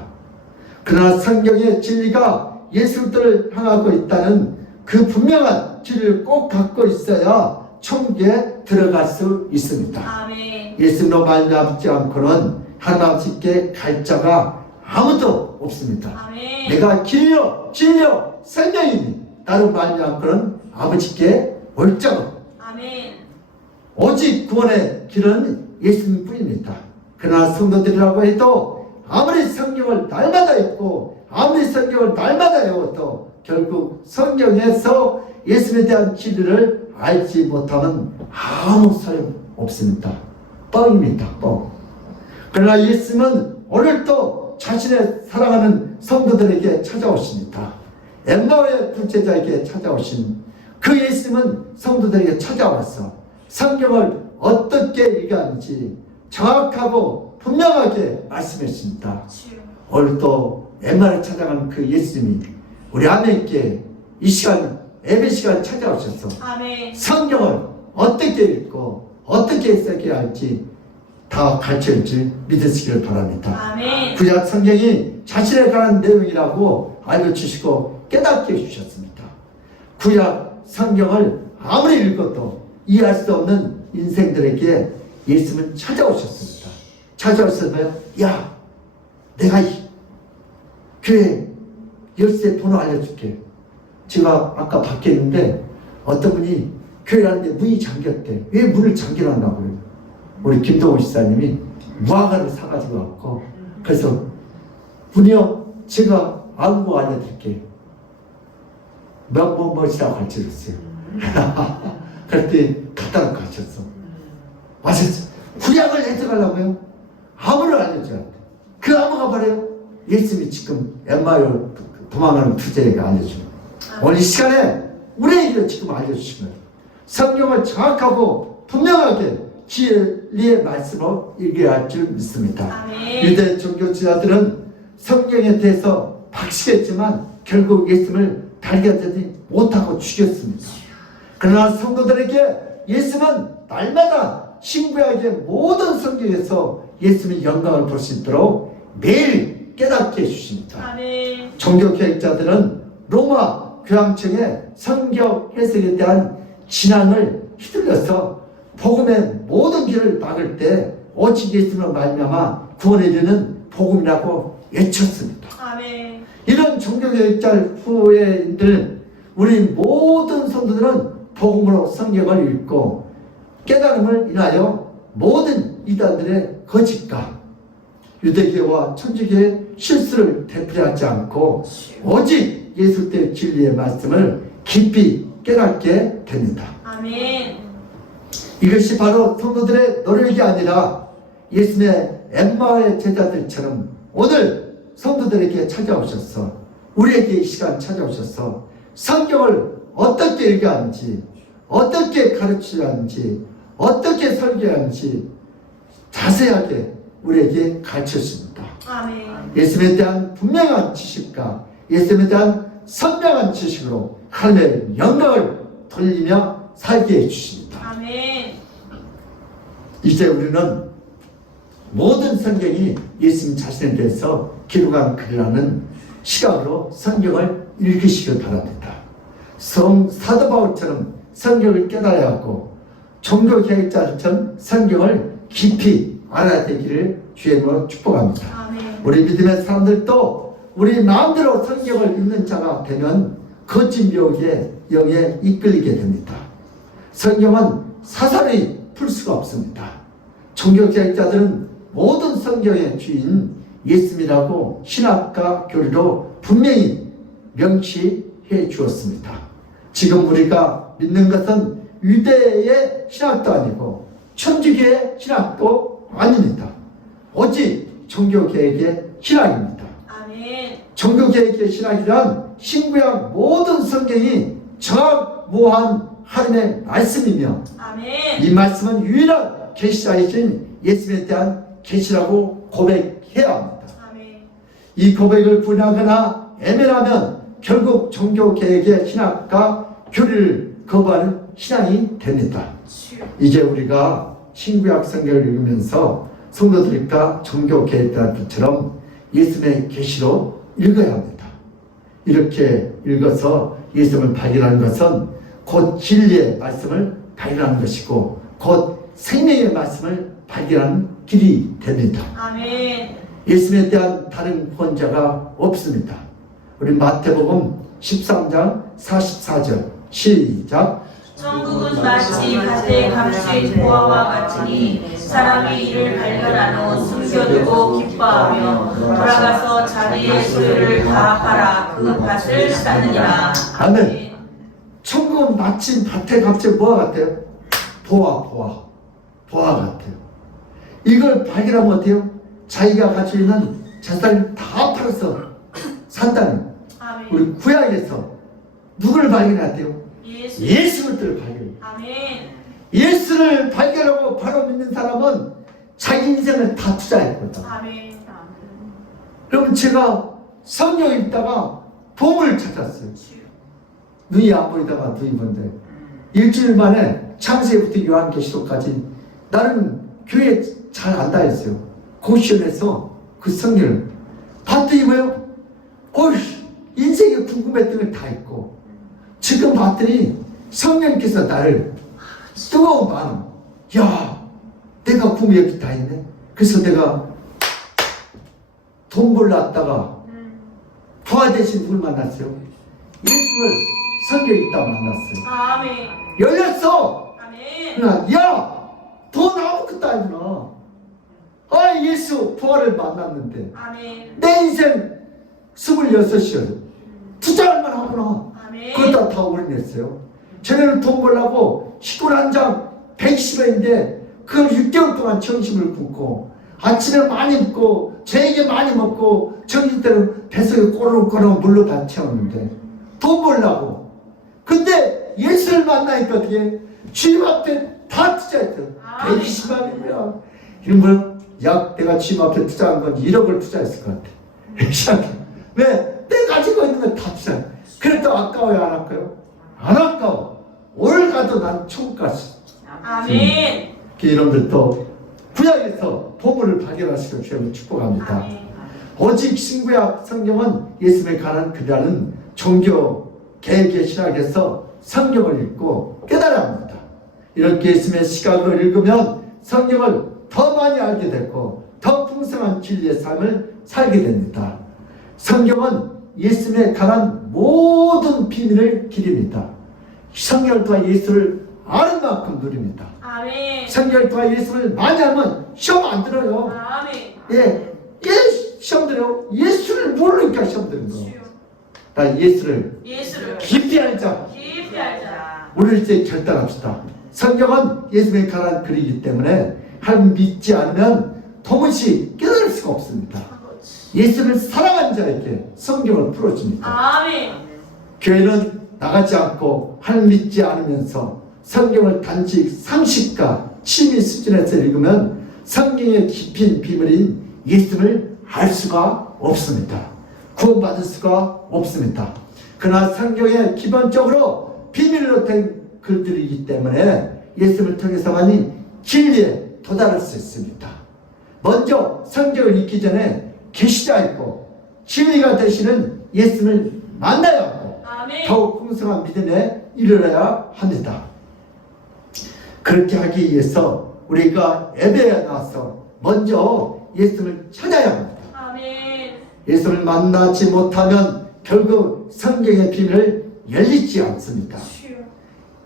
그러나 성경의 진리가 예수들을 향하고 있다는 그 분명한 진리를 꼭 갖고 있어야 천국에 들어갈 수 있습니다. 아멘. 예수로 말미암지 않고는 하나님 아버지께 갈 자가 아무도 없습니다. 아멘. 내가 길이요 진리요 생명이니 나로 말미암고는 아버지께 올 자가 아멘. 오직 구원의 길은 예수님뿐입니다. 그러나 성도들이라고 해도 아무리 성경을 날마다 읽고 아무리 성경을 날마다 외워도 결국 성경에서 예수님에 대한 진리를 알지 못하면 아무 소용 없습니다. 뻥입니다. 뻥. 그러나 예수님은 오늘도 자신의 사랑하는 성도들에게 찾아오십니다. 엠마오의 두 제자에게 찾아오신 그 예수님은 성도들에게 찾아와서 성경을 어떻게 읽었는지 정확하고 분명하게 말씀했습니다. 오늘도 엠마오를 찾아간 그 예수님이 우리 아멘께 이 시간 예배 시간 찾아오셔서 아멘. 성경을 어떻게 읽고 어떻게 써야 할지 다 가르쳐줄 믿으시기를 바랍니다. 아멘. 구약 성경이 자신에 관한 내용이라고 알려주시고 깨닫게 해주셨습니다. 구약 성경을 아무리 읽어도 이해할 수 없는 인생들에게 예수님은 찾아오셨습니다. 찾아오셔서 야 내가 이 교회 열쇠 번호 알려줄게. 제가 아까 밖에 있는데 어떤 분이 교회 하는데 문이 잠겼대. 왜 문을 잠겨놨냐고요. 우리 김동호 시사님이 무화과를 사가지고 왔고 그래서 문이요 제가 안고 알려드릴게. 뭐시라고 가르쳐줬어요. 그랬더니 갖다 놓고 가셨어. 맞았어. 구약을 해석하려고요. 암호를 알려줘야 돼. 그 암호가 바로 예수님이 지금 엠마오 도망가는 투제에게 알려주는 오늘 이 시간에 우리에게 지금 알려주신 거예요. 성경을 정확하고 분명하게 진리의 말씀으로 읽어야 할 줄 믿습니다. 아멘. 유대 종교지자들은 성경에 대해서 박식했지만 결국 예수님을 발견하지 못하고 죽였습니다. 그러나 성도들에게 예수님은 날마다 신구약의 모든 성경에서 예수님의 영광을 볼 수 있도록 매일 깨닫게 해주십니다. 아멘. 종교개혁자들은 로마 교황청의 성경 해석에 대한 진앙을 휘둘러서 복음의 모든 길을 막을 때 오직 예수님으로 말미암아 구원에 이르는 복음이라고 외쳤습니다. 아멘. 이런 종교개혁자 후예인들 우리 모든 성도들은 복음으로 성경을 읽고 깨달음을 인하여 모든 이단들의 거짓과 유대교와 천주교의 실수를 되풀이하지 않고 오직 예수의 진리의 말씀을 깊이 깨닫게 됩니다. 아멘. 이것이 바로 성도들의 노력이 아니라 예수님의 엠마오의 제자들처럼 오늘 성도들에게 찾아오셔서 우리에게 이 시간 찾아오셔서 성경을 어떻게 읽어야 하는지 어떻게 가르쳐야 하는지 어떻게 설교해야 하는지 자세하게 우리에게 가르쳤습니다. 아멘. 예수님에 대한 분명한 지식과 예수님에 대한 선명한 지식으로 하나님의 영광을 돌리며 살게 해주십니다. 아멘. 이제 우리는 모든 성경이 예수님 자신에 대해서 기록한 글이라는 시각으로 성경을 읽으시길 바랍니다. 사도 바울처럼 성경을 깨달아야 하고 종교개혁자처럼 성경을 깊이 알아야 되기를 주의 이름으로 축복합니다. 아멘. 우리 믿음의 사람들도 우리 마음대로 성경을 읽는 자가 되면 거짓 묘기의 영에 이끌리게 됩니다. 성경은 사사리 풀 수가 없습니다. 종교개혁자들은 모든 성경의 주인 예수님이라고 신학과 교리로 분명히 명시해 주었습니다. 지금 우리가 믿는 것은 유대의 신학도 아니고 천주교의 신학도 아닙니다. 오직 종교개혁의 신학입니다. 아멘. 종교개혁의 신학이란 신구약 모든 성경이 정확무한 하나님의 말씀이며 아멘. 이 말씀은 유일한 계시자이신 예수님에 대한 계시라고 고백해야 합니다. 아멘. 이 고백을 부인하거나 애매하면 결국 종교개혁의 신학과 교리를 거부하는 신앙이 됩니다. 이제 우리가 신구약 성경을 읽으면서 성도들과 종교개혁자들처럼 예수님의 계시로 읽어야 합니다. 이렇게 읽어서 예수님을 발견하는 것은 곧 진리의 말씀을 발견하는 것이고 곧 생명의 말씀을 발견하는 길이 됩니다. 아멘. 예수님에 대한 다른 구원자가 없습니다. 우리 마태복음 13장 44절 시작. 천국은 마치 밭에 감추인 보화와 같으니 사람이 이를 발견한 후 숨겨두고 기뻐하며 돌아가서 자기의 소유를 다 팔아 그 밭을 사느니라. 아멘. 천국은 마침 밭에 감춘 보화 같아요. 보화 같아요. 이걸 발견하면 어때요? 자기가 가지고 있는 재산을 다 팔아서 산다는 아멘. 우리 구약에서 누구를 발견했대요? 예수. 예수를 발견해요. 아멘. 예수를 발견하고 바로 믿는 사람은 자기 인생을 다 투자했거든. 아멘. 그러면 제가 성경 읽다가 복을 찾았어요. 눈이 안 보이다가 눈이 본데 일주일 만에 창세기부터 요한계시록까지 나는 교회 잘 안 다녔어요. 고시원에서 그 성경을 봤더니 뭐요? 인생에 궁금했던 걸 다 있고 지금 봤더니 성령께서 나를 뜨거운 마음, 야, 내가 꿈이 여기 다 있네. 그래서 내가 돈 벌러 부하 대신 누굴 만났어요? 예수를 성경 읽다 만났어요. 아멘. 열렸어. 아멘. 그러나 야, 돈 아무것도 아니구나. 아, 예수 부하를 만났는데 아멘. 내 인생 26이요. 투자할 만하구나. 아멘. 그것도 다 올인했어요. 전에는 돈 벌려고 시골 한 장 110원인데 그걸 6개월 동안 점심을 굶고 아침에 많이 먹고 저녁에 많이 먹고 점심 때는 뱃속에 꼬르륵꼬르륵 물로 다 채웠는데 돈 벌려고. 근데 예수를 만나니까 어떻게 주님 앞에 다 투자했어요. 120만이고요. 이런 걸 약 내가 주님 앞에 투자한 건 1억을 투자했을 것 같아. 왜? 내가 가지고 있는 건 다 투자해. 그래도 아까워요, 안 아까워요? 안 아까워. 오늘 가도 난 천국 갔어. 아멘. 여러분들도 구약에서 보물을 발견하시고 주님을 축복합니다. 아멘. 오직 신구약 성경은 예수님에 관한 그다는 종교 개혁의 신학에서 성경을 읽고 깨달아야 합니다. 이렇게 예수님의 시각을 읽으면 성경을 더 많이 알게 되고 더 풍성한 진리의 삶을 살게 됩니다. 성경은 예수님에 관한 모든 비밀을 기립니다. 성경을 통해 예수를 아는 만큼 누립니다. 아멘. 성경을 통해 예수를 많이 하면 시험 안 들어요. 아멘. 시험 들어요. 예수를 모르니까 시험 드는 거. 나 예수를 깊이 알자. 깊이 알자. 우리 이제 결단합시다. 성경은 예수에 관한 글이기 때문에 하나님 믿지 않으면 도무지 깨달을 수가 없습니다. 예수를 사랑한 자에게 성경을 풀어줍니다. 아멘. 교회는 나가지 않고 하나님 믿지 않으면서 성경을 단지 상식과 취미 수준에서 읽으면 성경의 깊은 비밀인 예수를 알 수가 없습니다. 구원받을 수가 없습니다. 그러나 성경에 기본적으로 비밀로 된 글들이기 때문에 예수를 통해서만이 진리에 도달할 수 있습니다. 먼저 성경을 읽기 전에 계시자 있고 진리가 되시는 예수를 만나야 하고 아멘. 더욱 풍성한 믿음에 이르러야 합니다. 그렇게 하기 위해서 우리가 예배에 나와서 먼저 예수를 찾아야 합니다. 아멘. 예수를 만나지 못하면 결국 성경의 비밀을 열리지 않습니다.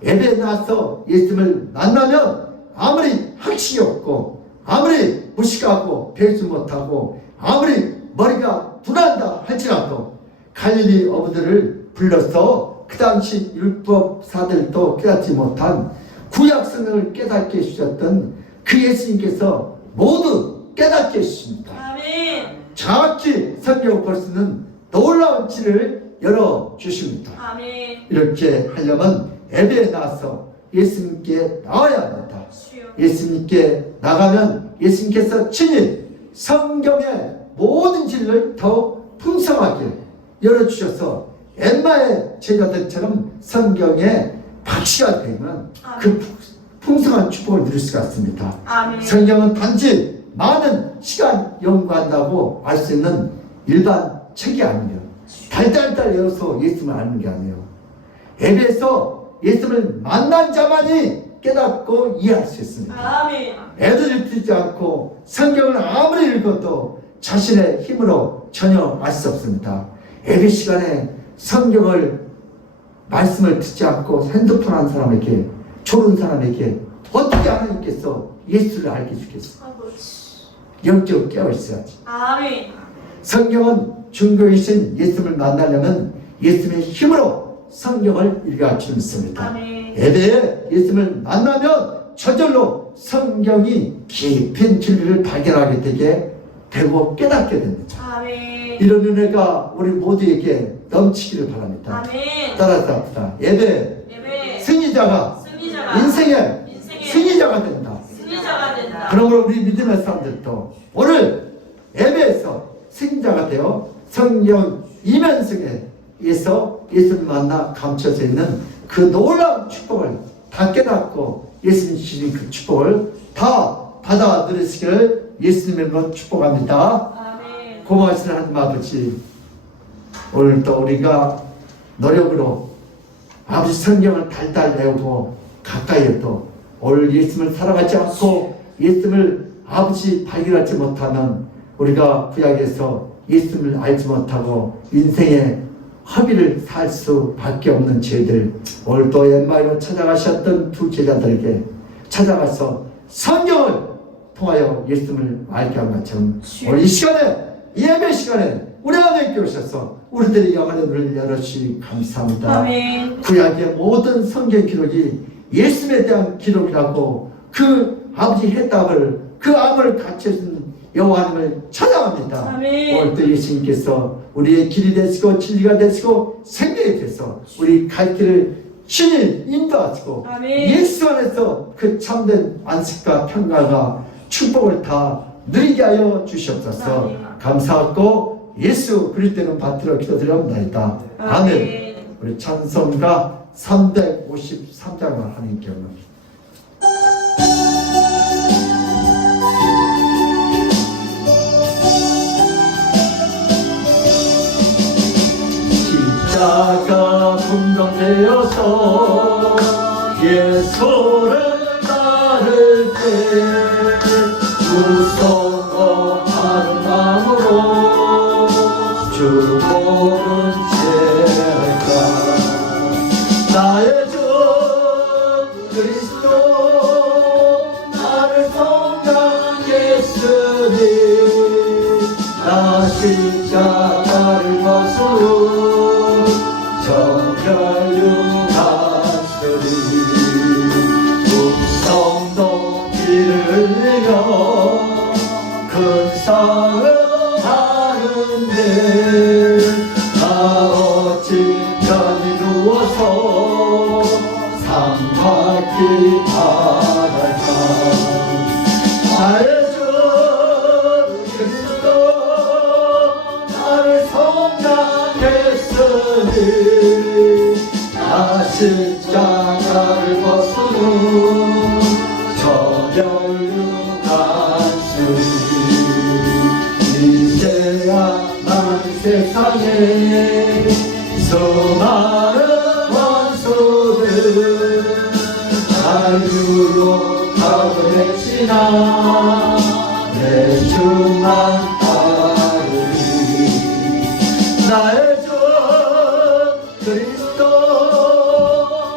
예배에 나와서 예수를 만나면 아무리 확신이 없고 아무리 무식하고 배우지 못하고 아무리 머리가 둔한다 할지라도 갈릴리 어부들을 불러서 그 당시 율법사들도 깨닫지 못한 구약 성경을 깨닫게 해주셨던 그 예수님께서 모두 깨닫게 해주십니다. 아멘. 정확히 성경을 볼 수 있는 놀라운 길을 열어주십니다. 아멘. 이렇게 하려면 예배에 나와서 예수님께 나와야 합니다. 예수님께 나가면 예수님께서 친히 성경의 모든 진리를 더 풍성하게 열어주셔서 엠마의 제자들처럼 성경의 박씨가 되면 그 풍성한 축복을 누릴 수가 있습니다. 아멘. 성경은 단지 많은 시간 연구한다고 알 수 있는 일반 책이 아니에요. 달달달 열어서 예수님을 아는 게 아니에요. 예배에서 예수님을 만난 자만이 깨닫고 이해할 수 있습니다. 아멘. 애들을 듣지 않고 성경을 아무리 읽어도 자신의 힘으로 전혀 알 수 없습니다. 예배 시간에 성경을 말씀을 듣지 않고 핸드폰 한 사람에게, 졸은 사람에게 어떻게 하나님께서 예수를 알게 주겠어? 영적으로 깨어 있어야지. 아멘. 성경은 중교이신 예수님을 만나려면 예수님의 힘으로 성경을 읽어야 믿습니다. 아멘. 예배에 예수님을 만나면 저절로 성경이 깊은 진리를 발견하게 되고 깨닫게 됩니다. 아멘. 이런 은혜가 우리 모두에게 넘치기를 바랍니다. 아멘. 따라서 합시다. 예배 승리자가 인생의 승리자가 된다. 승리자가 된다. 그러므로 우리 믿음의 사람들도 오늘 예배에서 승자가 되어 성령 이면승에서 예수를 만나 감춰져 있는 그 놀라운 축복을 다 깨닫고 예수님 주신 그 축복을 다 받아 누리시기를 예수님으로 축복합니다. 아멘. 고마우신 하나님 아버지, 오늘도 우리가 노력으로 아버지 성경을 달달 외우고 가까이 해도 오늘 예수님을 살아가지 않고 예수님을 아버지 발견하지 못하면 우리가 구약에서 예수님을 알지 못하고 인생의 허비를 살 수밖에 없는 죄들, 오늘도 옛말로 찾아가셨던 두 제자들에게 찾아가서 성경을 통하여 예수님을 알게 한 것처럼 오늘 이 시간에, 이 예배 시간에 우리 안에 오셔서 우리들의 영혼의 눈을 열어주시 감사합니다. 아멘. 구약의 모든 성경 기록이 예수님에 대한 기록이라고 그 아버지 해답을, 그 암을 갖춰준 여호와 하나님을 찬양합니다. 아멘. 오늘도 예수님께서 우리의 길이 되시고 진리가 되시고 생명이 되서 우리 갈 길을 신이 인도하시고 아멘. 예수 안에서 그 참된 안식과 평강과 축복을 다 누리게 하여 주시옵소서. 아멘. 감사하고 예수 그리스도는 받들어 기도드려옵나이다. 아멘. 우리 찬송가 353장을 하는 경우 십자가 분명되어서 예수를 따를 때 무서워 하는 마음으로 주 보는 죄가 나의 주 그리스도 나를 성장했으니 나 십자가를 벗으로 정결유 갔으니 음성도 피를 흘리며 큰 싸움 하는데 나 어찌 편히 누워서 삼각기 바랄까. 나의 주 그리스도 나를 성장했으니 나 십자가를 벗으로 저멸류 갔으니 이제야 나는 세상에 수많은 원수들 자유로 가고 맺지나 내 주만 따르리. 나의 주 그리스도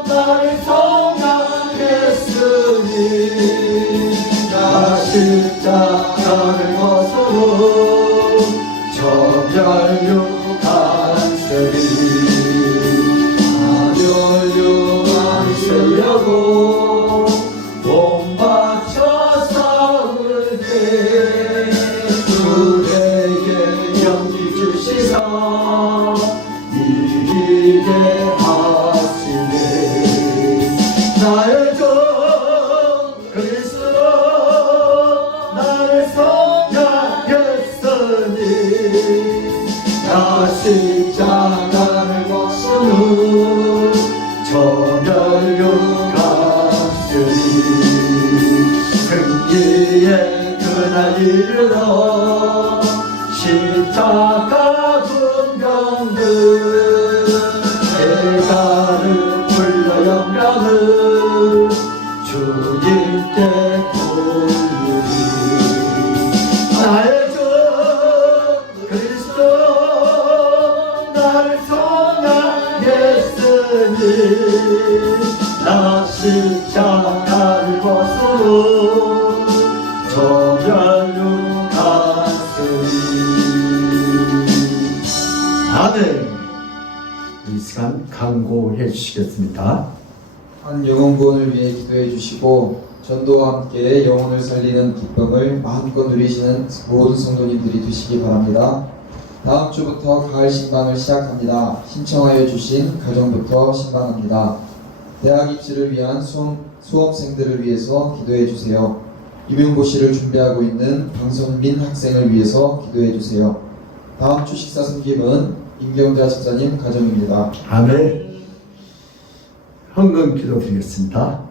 나를 성장했으니 나 십자가를 벗으로 저멸류 갔으니 하멸류만 쓰려고 몸 바쳐 싸울 때 그에게 용기 주시사 이기게 하시네. 나의 주 그리스도 나를 성장했으니 나 십자가를 벗으로 저멸류 갔으니 승리의 그날 이르러 십자가 군병들 대가를 불러 영광을 주님께 돌리리. 나의 주 그리스도 나를 성장했으니 정결로 갔으니. 아멘. 이 시간 강구해 주시겠습니다. 한 영혼구원을 위해 기도해 주시고 전도와 함께 영혼을 살리는 기쁨을 마음껏 누리시는 모든 성도님들이 되시기 바랍니다. 다음 주부터 가을 신방을 시작합니다. 신청하여 주신 가정부터 신방합니다. 대학 입시를 위한 수험생들을 위해서 기도해 주세요. 임용고시를 준비하고 있는 방선민 학생을 위해서 기도해 주세요. 다음 주 식사 섬김은 임경자 집사님 가정입니다. 아멘. 헌금 기도드리겠습니다.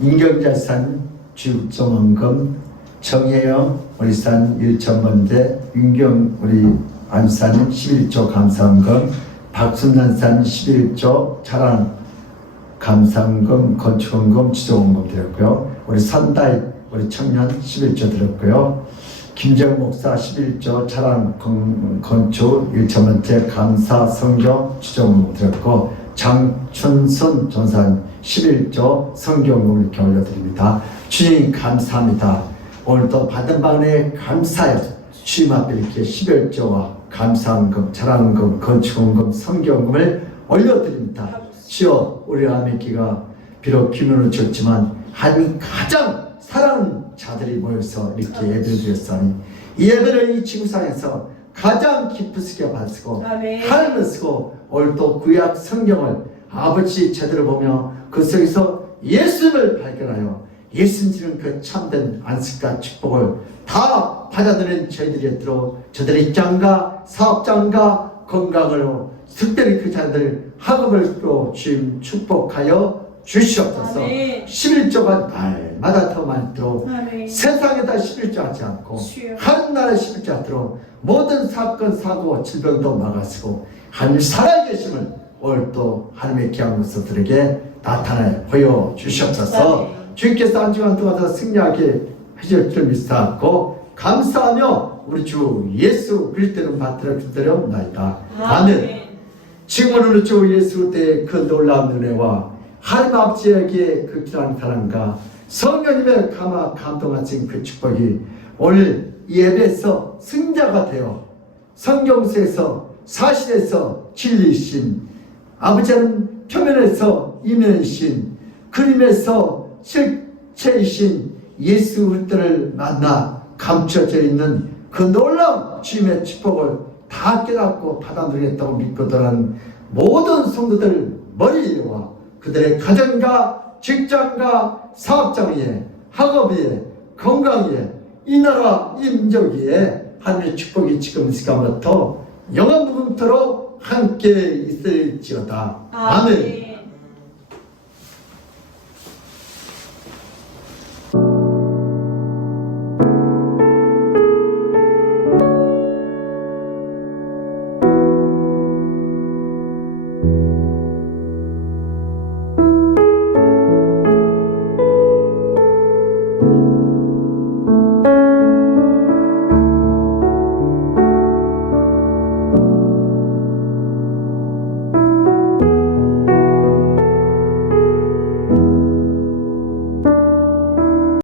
임경자산 주점원금 정혜영 우리산 1,000번대 윤경 우리 안산 11조 감사헌금 박순난산 11조 차량 감사헌금 건축헌금 지정헌금 드렸고요. 우리 산다이 우리 청년 11조 드렸고요. 김정 목사 11조 차량 건축 1,000번째 감사 성경 지정헌금 드렸고 장춘선 전사님 11조 성경금을 이렇게 올려드립니다. 주님 감사합니다. 오늘도 받은 바은혜 감사해요. 주님 앞에 이렇게 11조와 감사헌금, 자랑헌금, 건축헌금, 성경금을 올려드립니다. 주여 우리 아멘기가 비록 규모는 적지만 하나님 가장 사랑하는 자들이 모여서 이렇게 예배를 드렸사니 이 예배를 이 지구상에서 가장 기쁘시게 받으시고 하늘을 쓰고 오늘도 구약 성경을 아버지 제대로 보며 그 속에서 예수님을 발견하여 예수님은 그 참된 안식과 축복을 다 받아들인 저희들이 있도록 저들의 입장과 사업장과 건강으로 특별히 그 자들 학업을 또 주님 축복하여 주시옵소서. 11조가 날마다 더 많도록 세상에다 11조 하지 않고 하늘나라에 11조 하도록 모든 사건 사고 질병도 막아쓰고 하늘 살아계심을 오늘 또 하나님의 귀한 것들에게 나타내 보여주시옵소서. 주님께서 한 주간 동안 승리하게 하실 줄 믿사옵고 감사하며 우리 주 예수 그리스도를 받들어 기다려옵나이다. 아멘. 지금은 우리 주 예수 때의 그 놀라운 은혜와 하나님 아버지에게 그 기도하는 사랑과 성령님의 감동하신 그 축복이 오늘 이 예배에서 승자가 되어 성경서에서 사실에서 진리이신 아버지는 표면에서 이면이신 그림에서 실체이신 예수 그리스도를 만나 감춰져 있는 그 놀라운 주님의 축복을 다 깨닫고 받아들이겠다고 믿거든 모든 성도들 머리 위와 그들의 가정과 직장과 사업장 위에 학업 위에 건강 위에 이 나라 이 민족 위에 하나님의 축복이 지금 이 시간부터 영원부금토록 함께 있을지어다. 아멘.